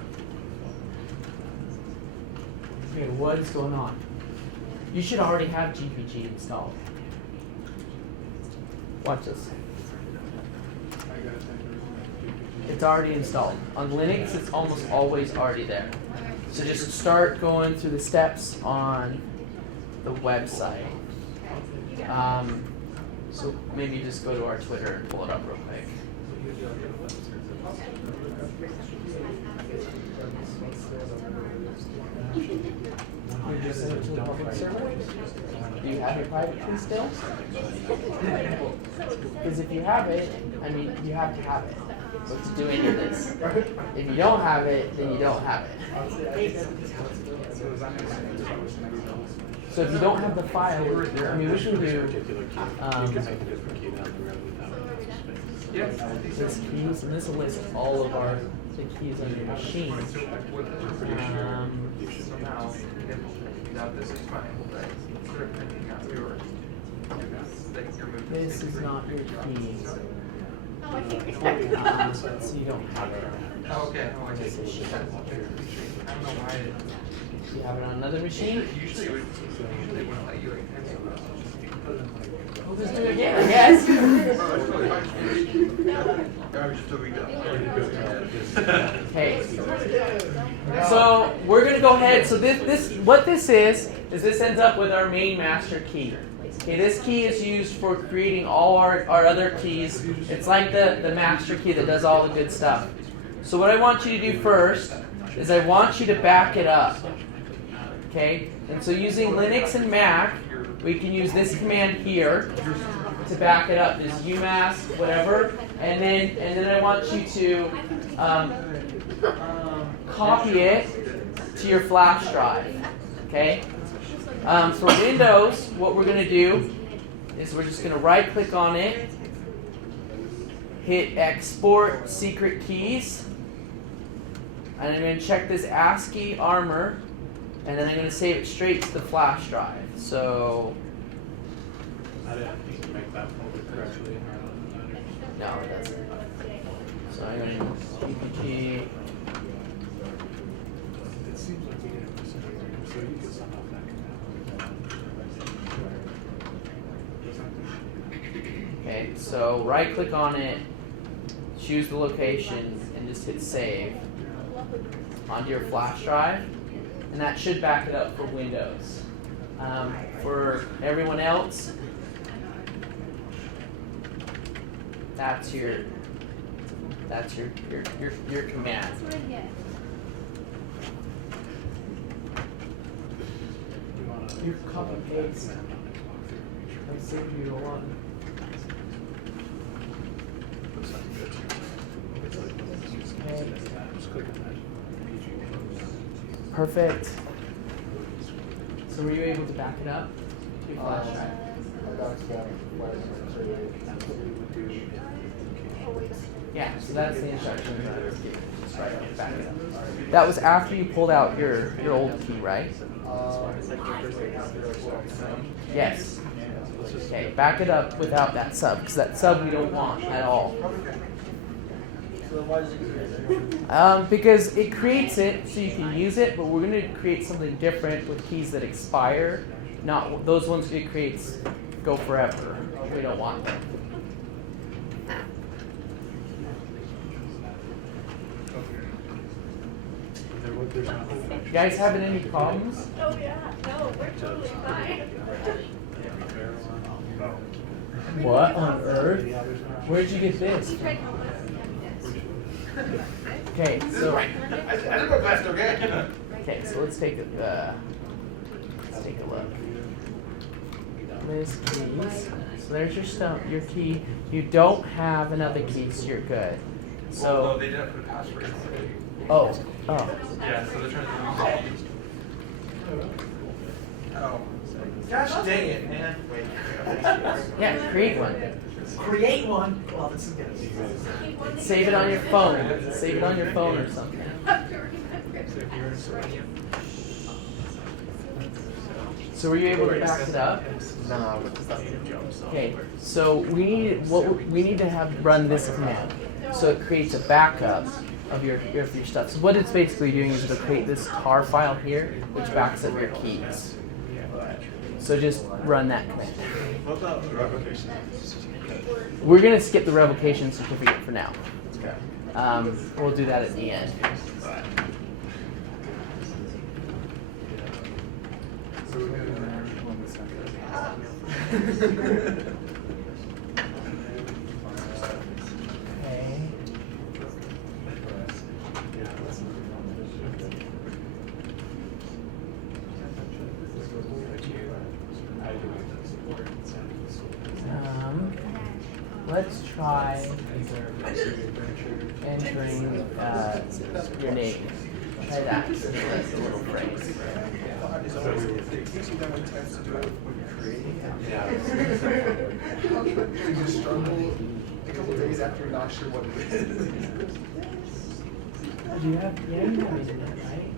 Okay, what is going on? You should already have GPG installed. Watch this. It's already installed. On Linux, it's almost always already there. So just start going through the steps on the website. So maybe just go to our Twitter and pull it up real quick. Do you have your private key still? Because if you have it, I mean, you have to have it. But to do any of this. If you don't have it, then you don't have it. So if you don't have the file, I mean, we can do You can make a different key down the road without this keys, and this will list all of the keys on your machine. Somehow, now this is fine, but instead of printing out yours, This is not your key. Oh, I think So you don't have it. Oh, okay. Oh, I see. I don't know why. Do you have it on another machine? Usually they wouldn't let you We'll just do it again, I guess. Okay. So we're gonna go ahead. So what this is this ends up with our main master key. Okay, this key is used for creating all our other keys. It's like the master key that does all the good stuff. So what I want you to do first is I want you to back it up. Okay? And so using Linux and Mac, we can use this command here to back it up. Just UMask, whatever. And then I want you to copy it to your flash drive. Okay? For Windows, what we're going to do is we're just going to right click on it, hit export secret keys, And I'm going to check this ASCII armor, and then I'm going to save it straight to the flash drive. So, I didn't think to make that folder correctly. no, it doesn't. So I'm going to PPG. It seems like we didn't do something, so you could sum up that command. Okay, so right click on it, choose the location, and just hit save onto your flash drive, and that should back it up for Windows. For everyone else, that's your command. You copy paste. I saved you one. Perfect. So were you able to back it up to your flash drive? Yeah, so that's the instructions that I was given. Just right up, back it up. That was after you pulled out your old key, right? Yes. Okay, back it up without that sub, because that sub we don't want at all. Because it creates it so you can use it, but we're going to create something different with keys that expire. Not those ones it creates go forever. We don't want them. You guys having any problems? Oh yeah, no, we're totally fine. What on earth? Where'd you get this? Okay, so okay, so let's take a look. List keys. So there's your stuff, your key. You don't have another key, so you're good. So Well, no, they didn't put a password in. oh. Yeah, so they're trying to use Oh. Gosh dang it, man. Yeah, create one. Create one. Well, this is gonna be Save it on your phone. Save it on your phone or something. So were you able to back it up? No, but that's the joke. Okay, so we need to have run this command. So it creates a backup of your stuff. So what it's basically doing is it'll create this tar file here, which backs up your keys. So just run that command. What about revocation? We're gonna skip the revocation certificate for now. We'll do that at the end. Let's try entering your name. Try that. That's a little phrase. You struggle a couple days after you're not sure what it is. Do you have internet, right?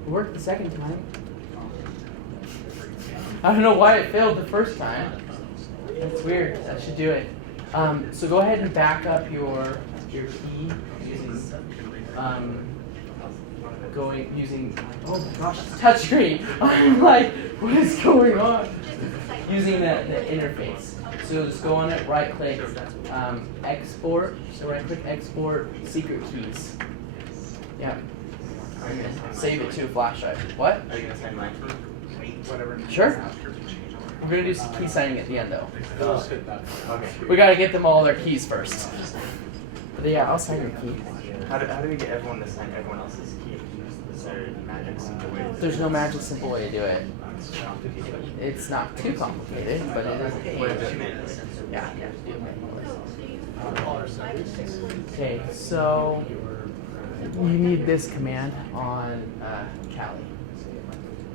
It worked the second time. I don't know why it failed the first time. That's weird. That should do it. So go ahead and back up your key using oh my gosh, touchscreen. I'm like, what is going on? Using the interface. So just go on it, right click, export. So right click, export secret keys. Yeah. Save it to a flash drive. What? Are you gonna send mine? Whatever. Sure. We're gonna do some key signing at the end though. Okay. We gotta get them all their keys first. But yeah, I'll sign your key. How do we get everyone to sign everyone else's key? Is there a magic simple way? There's no magic simple way to do it. It's not too complicated, but it is a pain. What does it mean? Yeah, you have to do it manually. Okay, so you need this command on Kali.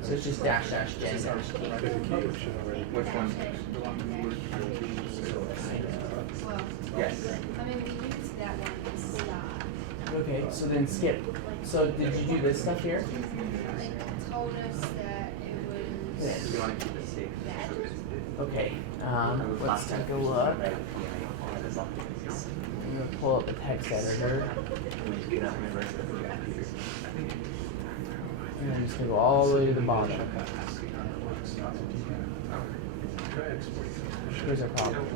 So it's just dash dash gen dash key. Which one? Well, Yes. I mean, we used that one to start. Okay, so then skip. So did you do this stuff here? It told us that it was You want to keep it safe. that. Okay, let's take a look. I'm gonna pull up the text editor. And I'm just gonna go all the way to the bottom. Here's our problem.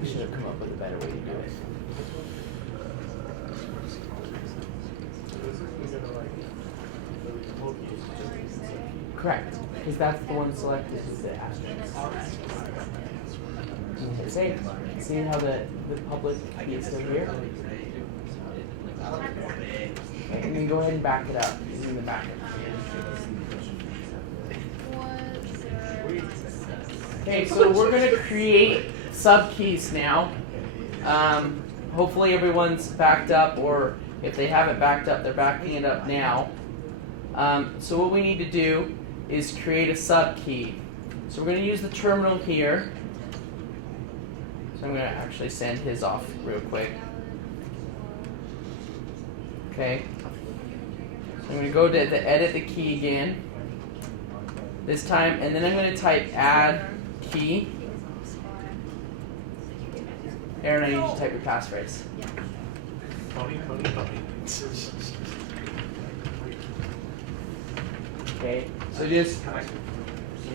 We should have come up with a better way to do it. Correct, because that's the one selected with the asterisk. And hit save. See how the public key is still here? Okay, and then go ahead and back it up using the backup. Okay, so we're going to create subkeys now. Hopefully everyone's backed up, or if they haven't backed up, they're backing it up now. So what we need to do is create a subkey. So we're going to use the terminal here. So I'm going to actually send his off real quick. Okay. So I'm going to go to the edit the key again. This time, and then I'm going to type add key. Aaron, I need you to type your passphrase. Okay, so just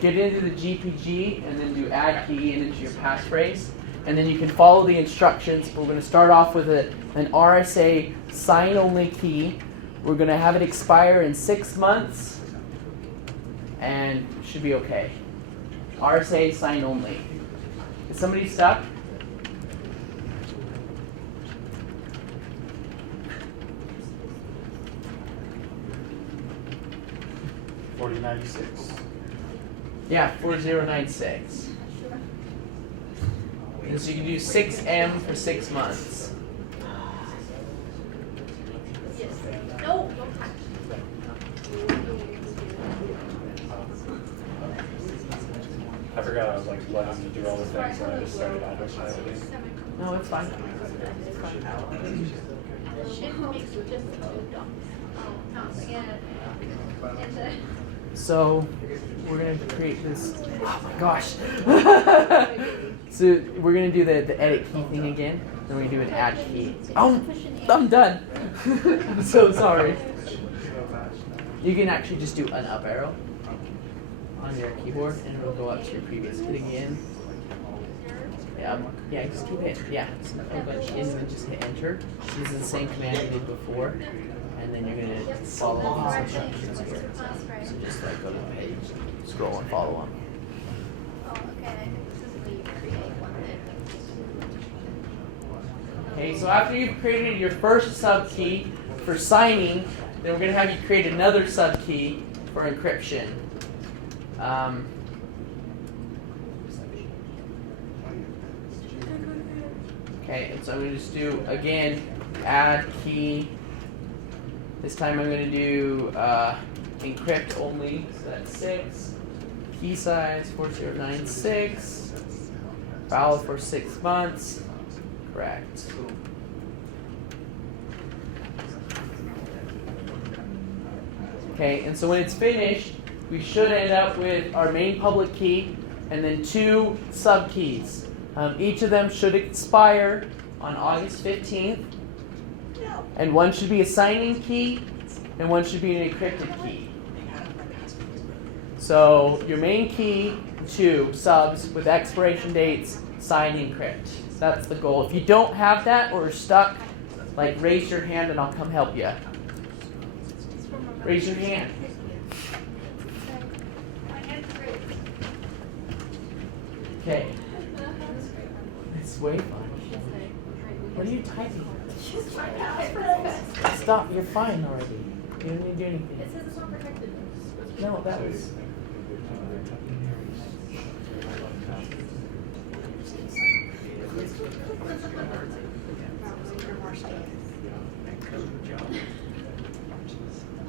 get into the GPG and then do add key and into your passphrase. And then you can follow the instructions. We're going to start off with an RSA sign-only key. We're going to have it expire in 6 months. And it should be okay. RSA sign-only. Is somebody stuck? Yeah, 4096. And so you can do 6M for 6 months. No, don't touch. I forgot I was like letting you do all the things and I just started advertising. No, it's fine. Shit makes you just So we're going to create this. Oh my gosh. So we're going to do the edit key thing again. Then we're going to do an add key. Oh, I'm done. I'm so sorry. You can actually just do an up arrow on your keyboard and it'll go up to your previous hit again. Yeah, just keep it. Yeah, and then just hit enter. So this is the same command you did before. And then you're going to follow these instructions here. So just like go to the page, scroll and follow on. Oh, okay. This is where you create one then. Okay, so after you've created your first subkey for signing, then we're going to have you create another subkey for encryption. Okay, and so I'm going to just do, again, add key. This time I'm going to do encrypt only, so that's 6. Key size 4096. Valid for 6 months. Correct. Okay, and so when it's finished, we should end up with our main public key and then 2 subkeys. Each of them should expire on August 15th. And one should be a signing key, and one should be an encrypted key. So your main key, 2 subs with expiration dates, sign, encrypt. That's the goal. If you don't have that or are stuck, like raise your hand and I'll come help you. Raise your hand. Okay. It's way fun. What are you typing? Stop, you're fine already. You don't need to do anything. It says it's not protected. No, that was...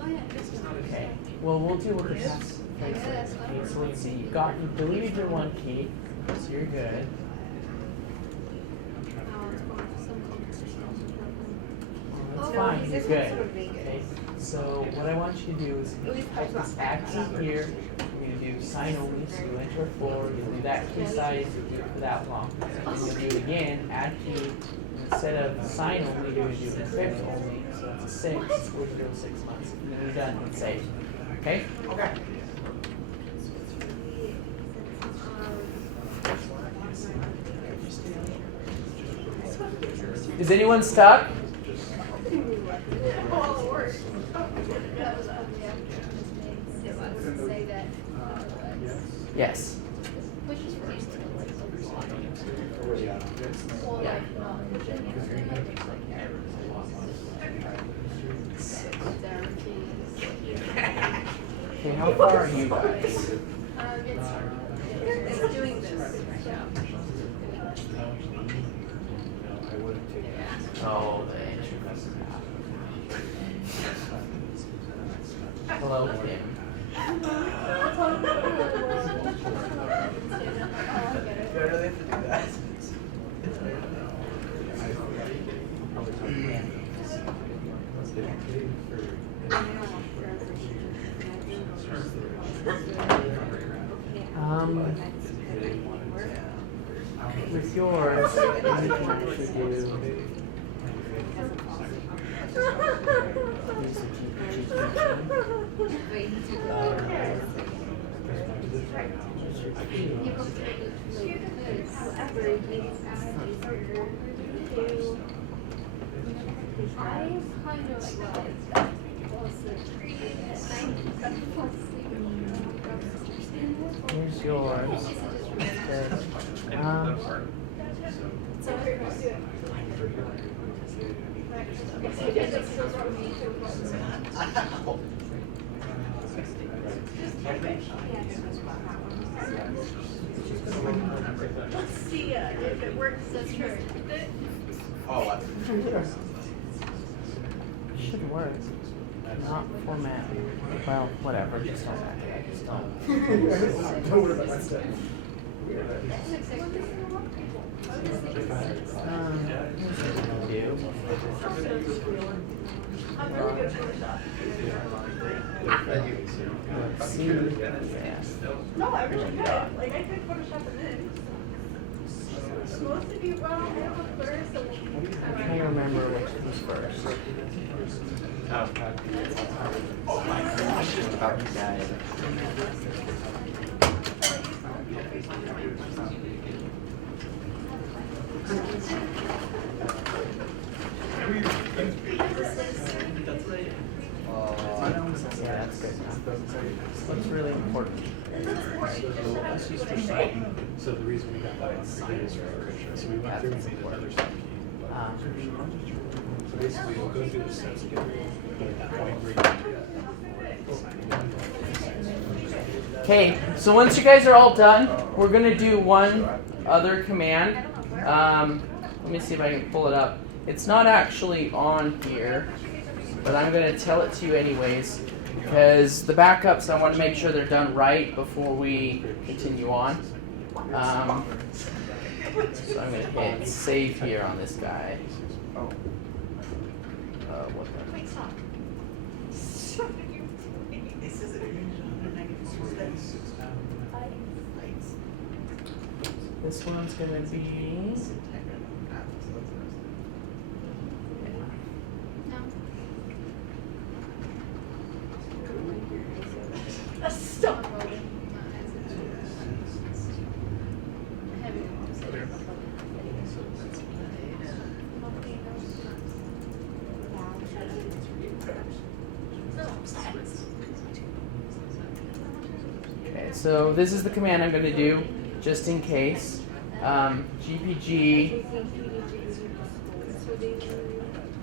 Oh, yeah. Okay. Well, we'll do what the past Yeah, that's fine. Okay, so let's see. You deleted your one key, so you're good. That's Oh, fine. You're this good. one's would be good. Okay. So what I want you to do is type this add key here. You're gonna do sign only, so you enter 4. You'll do that key size. You'll do it for that long. And you'll do it again. Add key. Instead of sign only, you're gonna do encrypt only. So that's a 6. We're gonna do 6 months. And then we're done and save. Okay. Okay. Is anyone stuck? Yes. Which is first. Okay, how far are you guys? It's doing this right now. Oh, the entry must Hello, Kim. With yours, you can actually do use Here's yours. Let's see if it works. That's true. Should work. Not format. Well, whatever. Just don't matter. Just don't. Don't worry about that stuff. Here's what we do. Let's see. No, I really could. Like, I could Photoshop it in. Most of you, well, I have a first. I can't remember which was first. Oh my gosh, about you guys. Yeah, that's good. What's really important? Let's use for sign. So the reason we got that one for is for encryption. So we went through and made another sub key. So basically, we'll go through the steps again. But at that point, Okay, so once you guys are all done, we're gonna do one other command. Let me see if I can pull it up. It's not actually on here, but I'm gonna tell it to you anyways, because the backups, I want to make sure they're done right before we continue on. So I'm gonna hit save here on this guy. Oh. What the? Wait, stop. This one's gonna be. Stop. Okay, so this is the command I'm going to do, just in case. GPG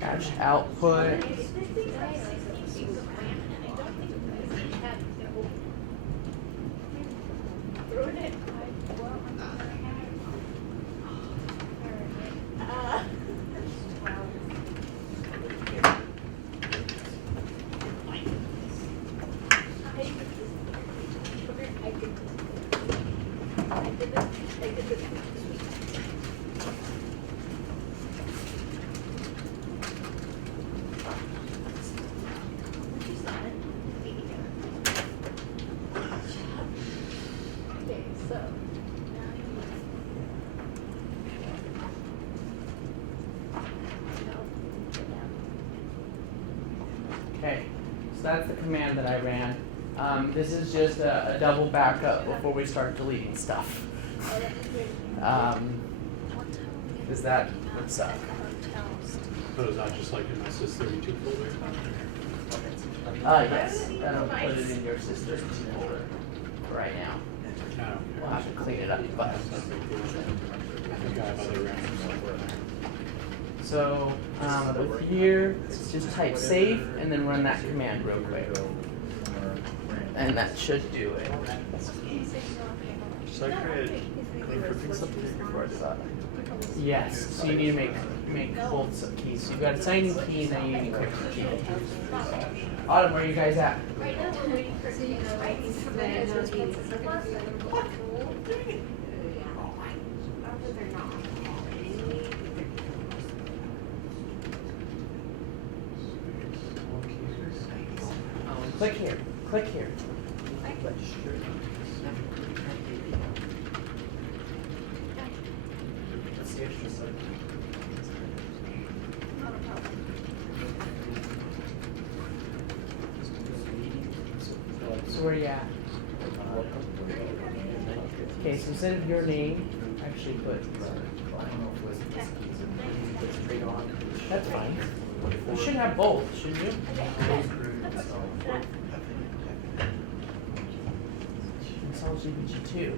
dash output. that's the command that I ran. This is just a double backup before we start deleting stuff. Is that what's up? So is that just like in my sys32 folder? Yes. Put it in your system folder right now. No. We'll have to clean it up, but. I think I have other randoms somewhere there. So with here, it's just type save and then run that command real quick. And that should do it. So I created encrypting something before I did that. Yes, so you need to make both keys. So you've got a signing key and then you need an encryption key. Autumn, where are you guys at? Right now, I'm waiting for you to write these commands. Click here. Click here. So where are you at? Okay, so instead of your name, actually put. That's fine. You should have both, shouldn't you? It's all GPT2.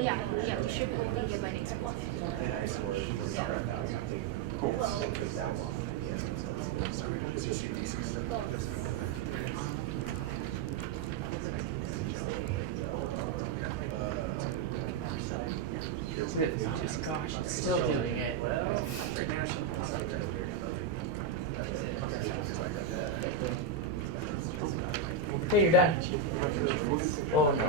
Yeah, we should only get by next week. Just gosh, it's still doing it. Okay, you're done. Oh no.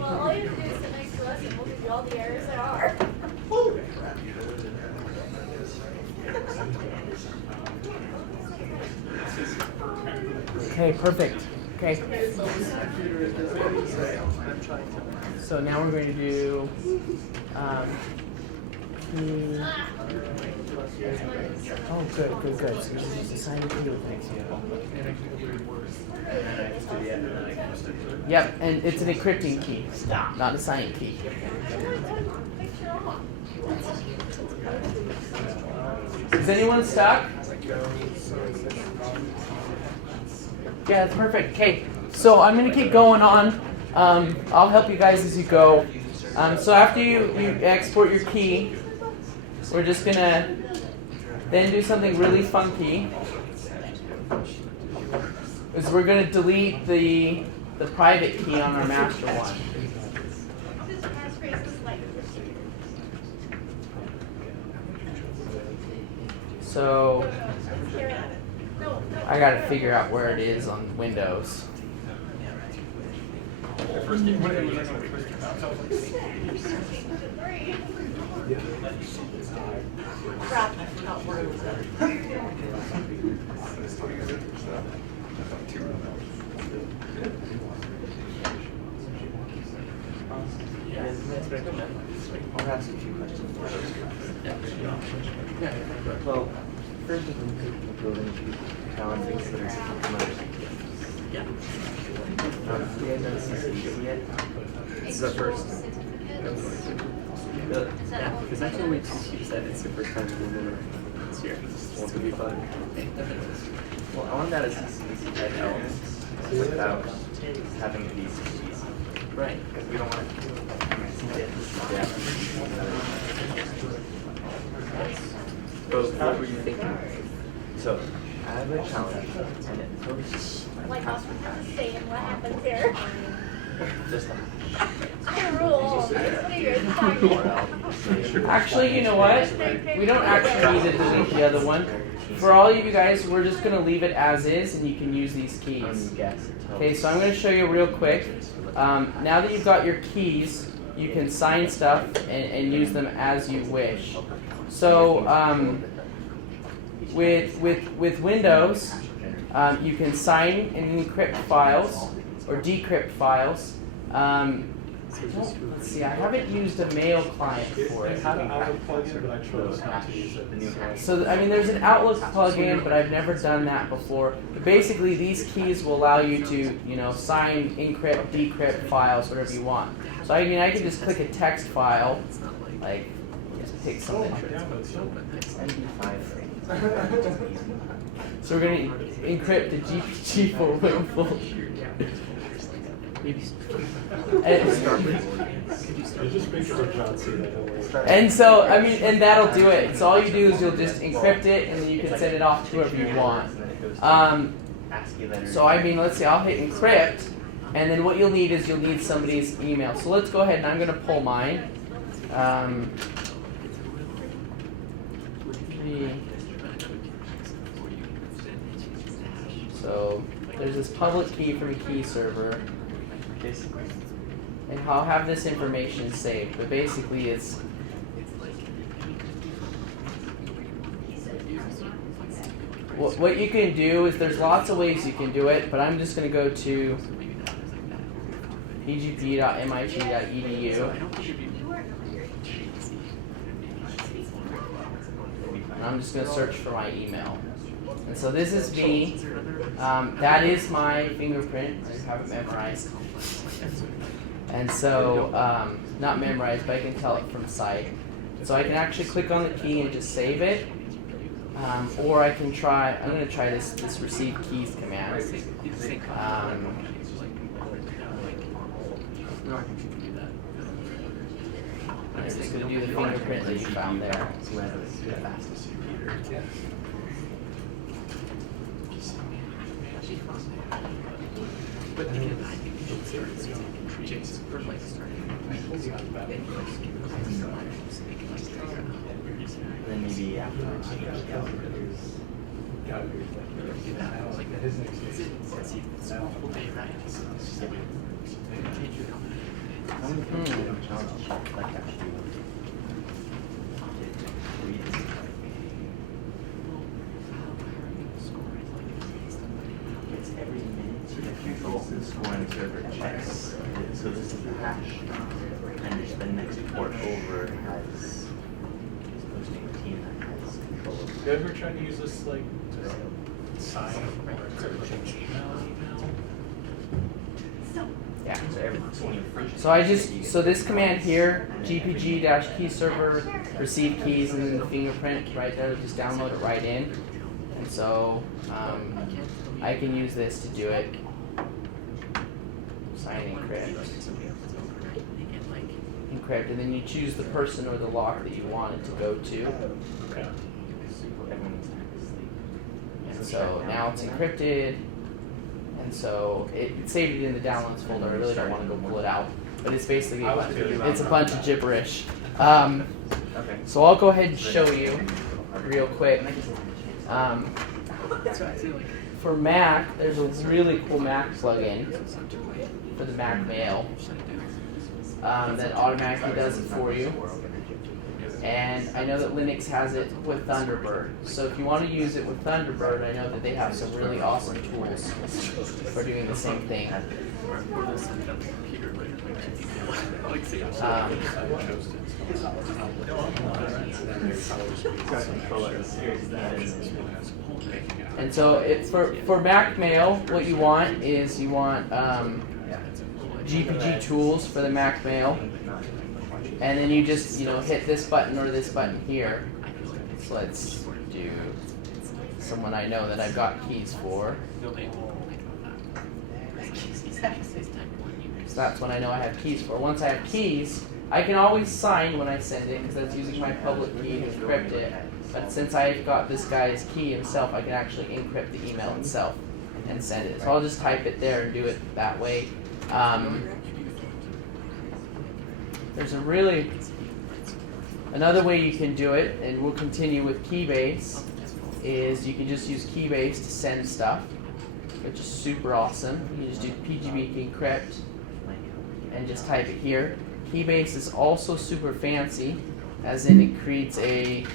Well, all you have to do is sit next to us and we'll give you all the errors there are. Okay, perfect. Okay. So now we're going to do oh, good. So just assign the key with next to Yep, and it's an encrypting key, not a signing key. Is anyone stuck? Yeah, that's perfect. Okay, so I'm gonna keep going on. I'll help you guys as you go. So after you export your key, we're just gonna then do something really funky. Is we're gonna delete the private key on our master one. So I gotta figure out where it is on Windows. I'll ask a few questions. Well, first of all, building talent things that are from other yeah. You guys know CCDC yet? This is our first. Yeah, because actually we said it's the first time we're doing it this year. So it's going to be fun. Well, I want that as CCDC type elements without having it be CCDC. Right, because we don't want it to yeah. So what were you thinking? So I have a challenge and it's Like us, we have to say what happens here. Just Your rules. What are you talking about? Actually, you know what? We don't actually need to delete the other one. For all of you guys, we're just going to leave it as is, and you can use these keys. Okay, so I'm going to show you real quick. Now that you've got your keys, you can sign stuff and use them as you wish. So with Windows, you can sign and encrypt files or decrypt files. Let's see, I haven't used a mail client for it. Had an Outlook plugin, but I chose not to use it. So, I mean, there's an Outlook plugin, but I've never done that before. But basically, these keys will allow you to, you know, sign, encrypt, decrypt files, whatever you want. So, I mean, I can just click a text file, like, just pick something. So we're going to encrypt the GPG for Winful. And so, I mean, and that'll do it. So all you do is you'll just encrypt it, and then you can send it off to whoever you want. So I mean, let's see, I'll hit encrypt, and then what you'll need is you'll need somebody's email. So let's go ahead, and I'm going to pull mine. So there's this public key from a key server. And I'll have this information saved, but basically it's what you can do is there's lots of ways you can do it, but I'm just going to go to pgp.mit.edu, and I'm just going to search for my email. And so this is me. That is my fingerprint. I have it memorized. And so, not memorized, but I can tell it from sight. So I can actually click on the key and just save it. Or I can try, I'm going to try this receive keys command. I'm just going to do the fingerprint that you found there. Then maybe after it's every minute the scoring server checks. So this is the hash, and the next port over has posting a team that has control of Have you ever tried to use this like to sign or encrypt email? Yeah. So everything So this command here, gpg-key server, receive keys, and then the fingerprint right there, just download it right in. And so I can use this to do it. Sign encrypt. Encrypt, and then you choose the person or the lock that you want it to go to. Okay. And so now it's encrypted. And so it saved it in the downloads folder. I really don't want to go pull it out, but it's basically it's a bunch of gibberish. So I'll go ahead and show you real quick. For Mac, there's a really cool Mac plugin for the Mac Mail that automatically does it for you. And I know that Linux has it with Thunderbird. So if you want to use it with Thunderbird, I know that they have some really awesome tools for doing the same thing. And so for Mac Mail, what you want is you want GPG tools for the Mac Mail. And then you just, hit this button or this button here. So let's do someone I know that I've got keys for. So that's when I know I have keys for. Once I have keys, I can always sign when I send it because that's using my public key to encrypt it. But since I've got this guy's key himself, I can actually encrypt the email itself and send it. So I'll just type it there and do it that way. there's another way you can do it, and we'll continue with Keybase, is you can just use Keybase to send stuff, which is super awesome. You just do PGP encrypt and just type it here. Keybase is also super fancy, as in it creates a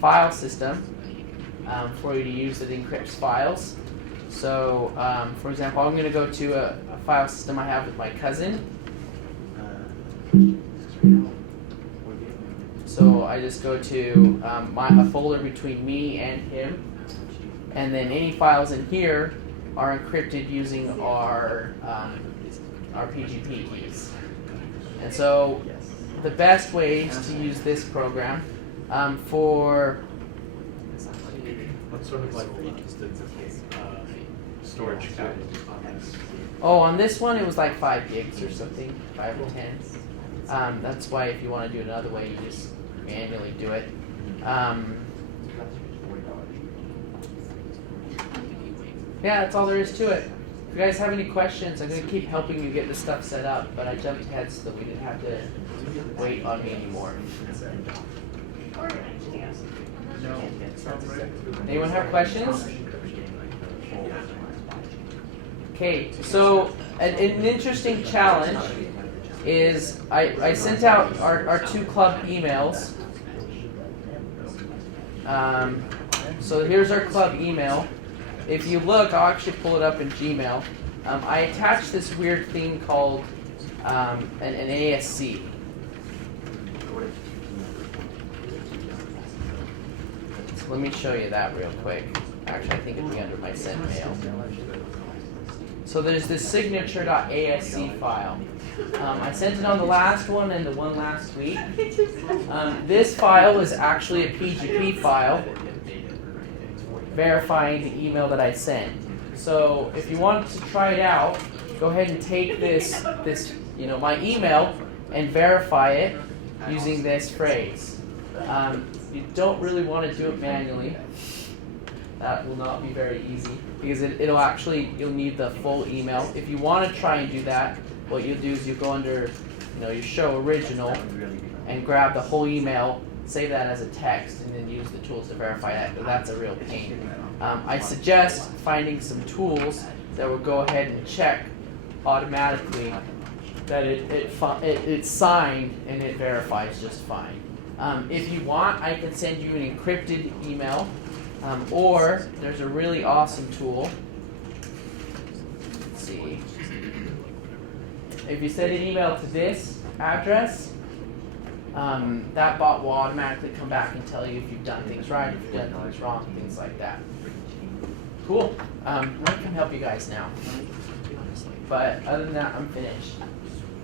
file system for you to use that encrypts files. So, for example, I'm going to go to a file system I have with my cousin. So I just go to a folder between me and him, and then any files in here are encrypted using our PGP keys. And so the best ways to use this program for What sort of like storage capacity? on this one it was like 5 gigs or something, 5 or 10. That's why if you want to do it another way, you just manually do it. Yeah, that's all there is to it. If you guys have any questions, I'm going to keep helping you get this stuff set up, but I jumped ahead so that we didn't have to wait on me anymore. Anyone have questions? Okay, so an interesting challenge is I sent out our 2 club emails. So here's our club email. If you look, I'll actually pull it up in Gmail. I attached this weird thing called an ASC. So let me show you that real quick. Actually, I think it'll be under my sent mail. So there's this signature.asc file. I sent it on the last one and the one last week. This file is actually a PGP file verifying the email that I sent. So if you want to try it out, go ahead and take this my email and verify it using this phrase. You don't really want to do it manually. That will not be very easy because you'll need the full email. If you want to try and do that, what you'll do is you go under, your show original and grab the whole email, save that as a text, and then use the tools to verify that. But that's a real pain. I suggest finding some tools that will go ahead and check automatically that it's signed and it verifies just fine. If you want, I can send you an encrypted email, or there's a really awesome tool. Let's see. If you send an email to this address, that bot will automatically come back and tell you if you've done things right, if you've done things wrong, things like that. Cool. I can help you guys now. But other than that, I'm finished.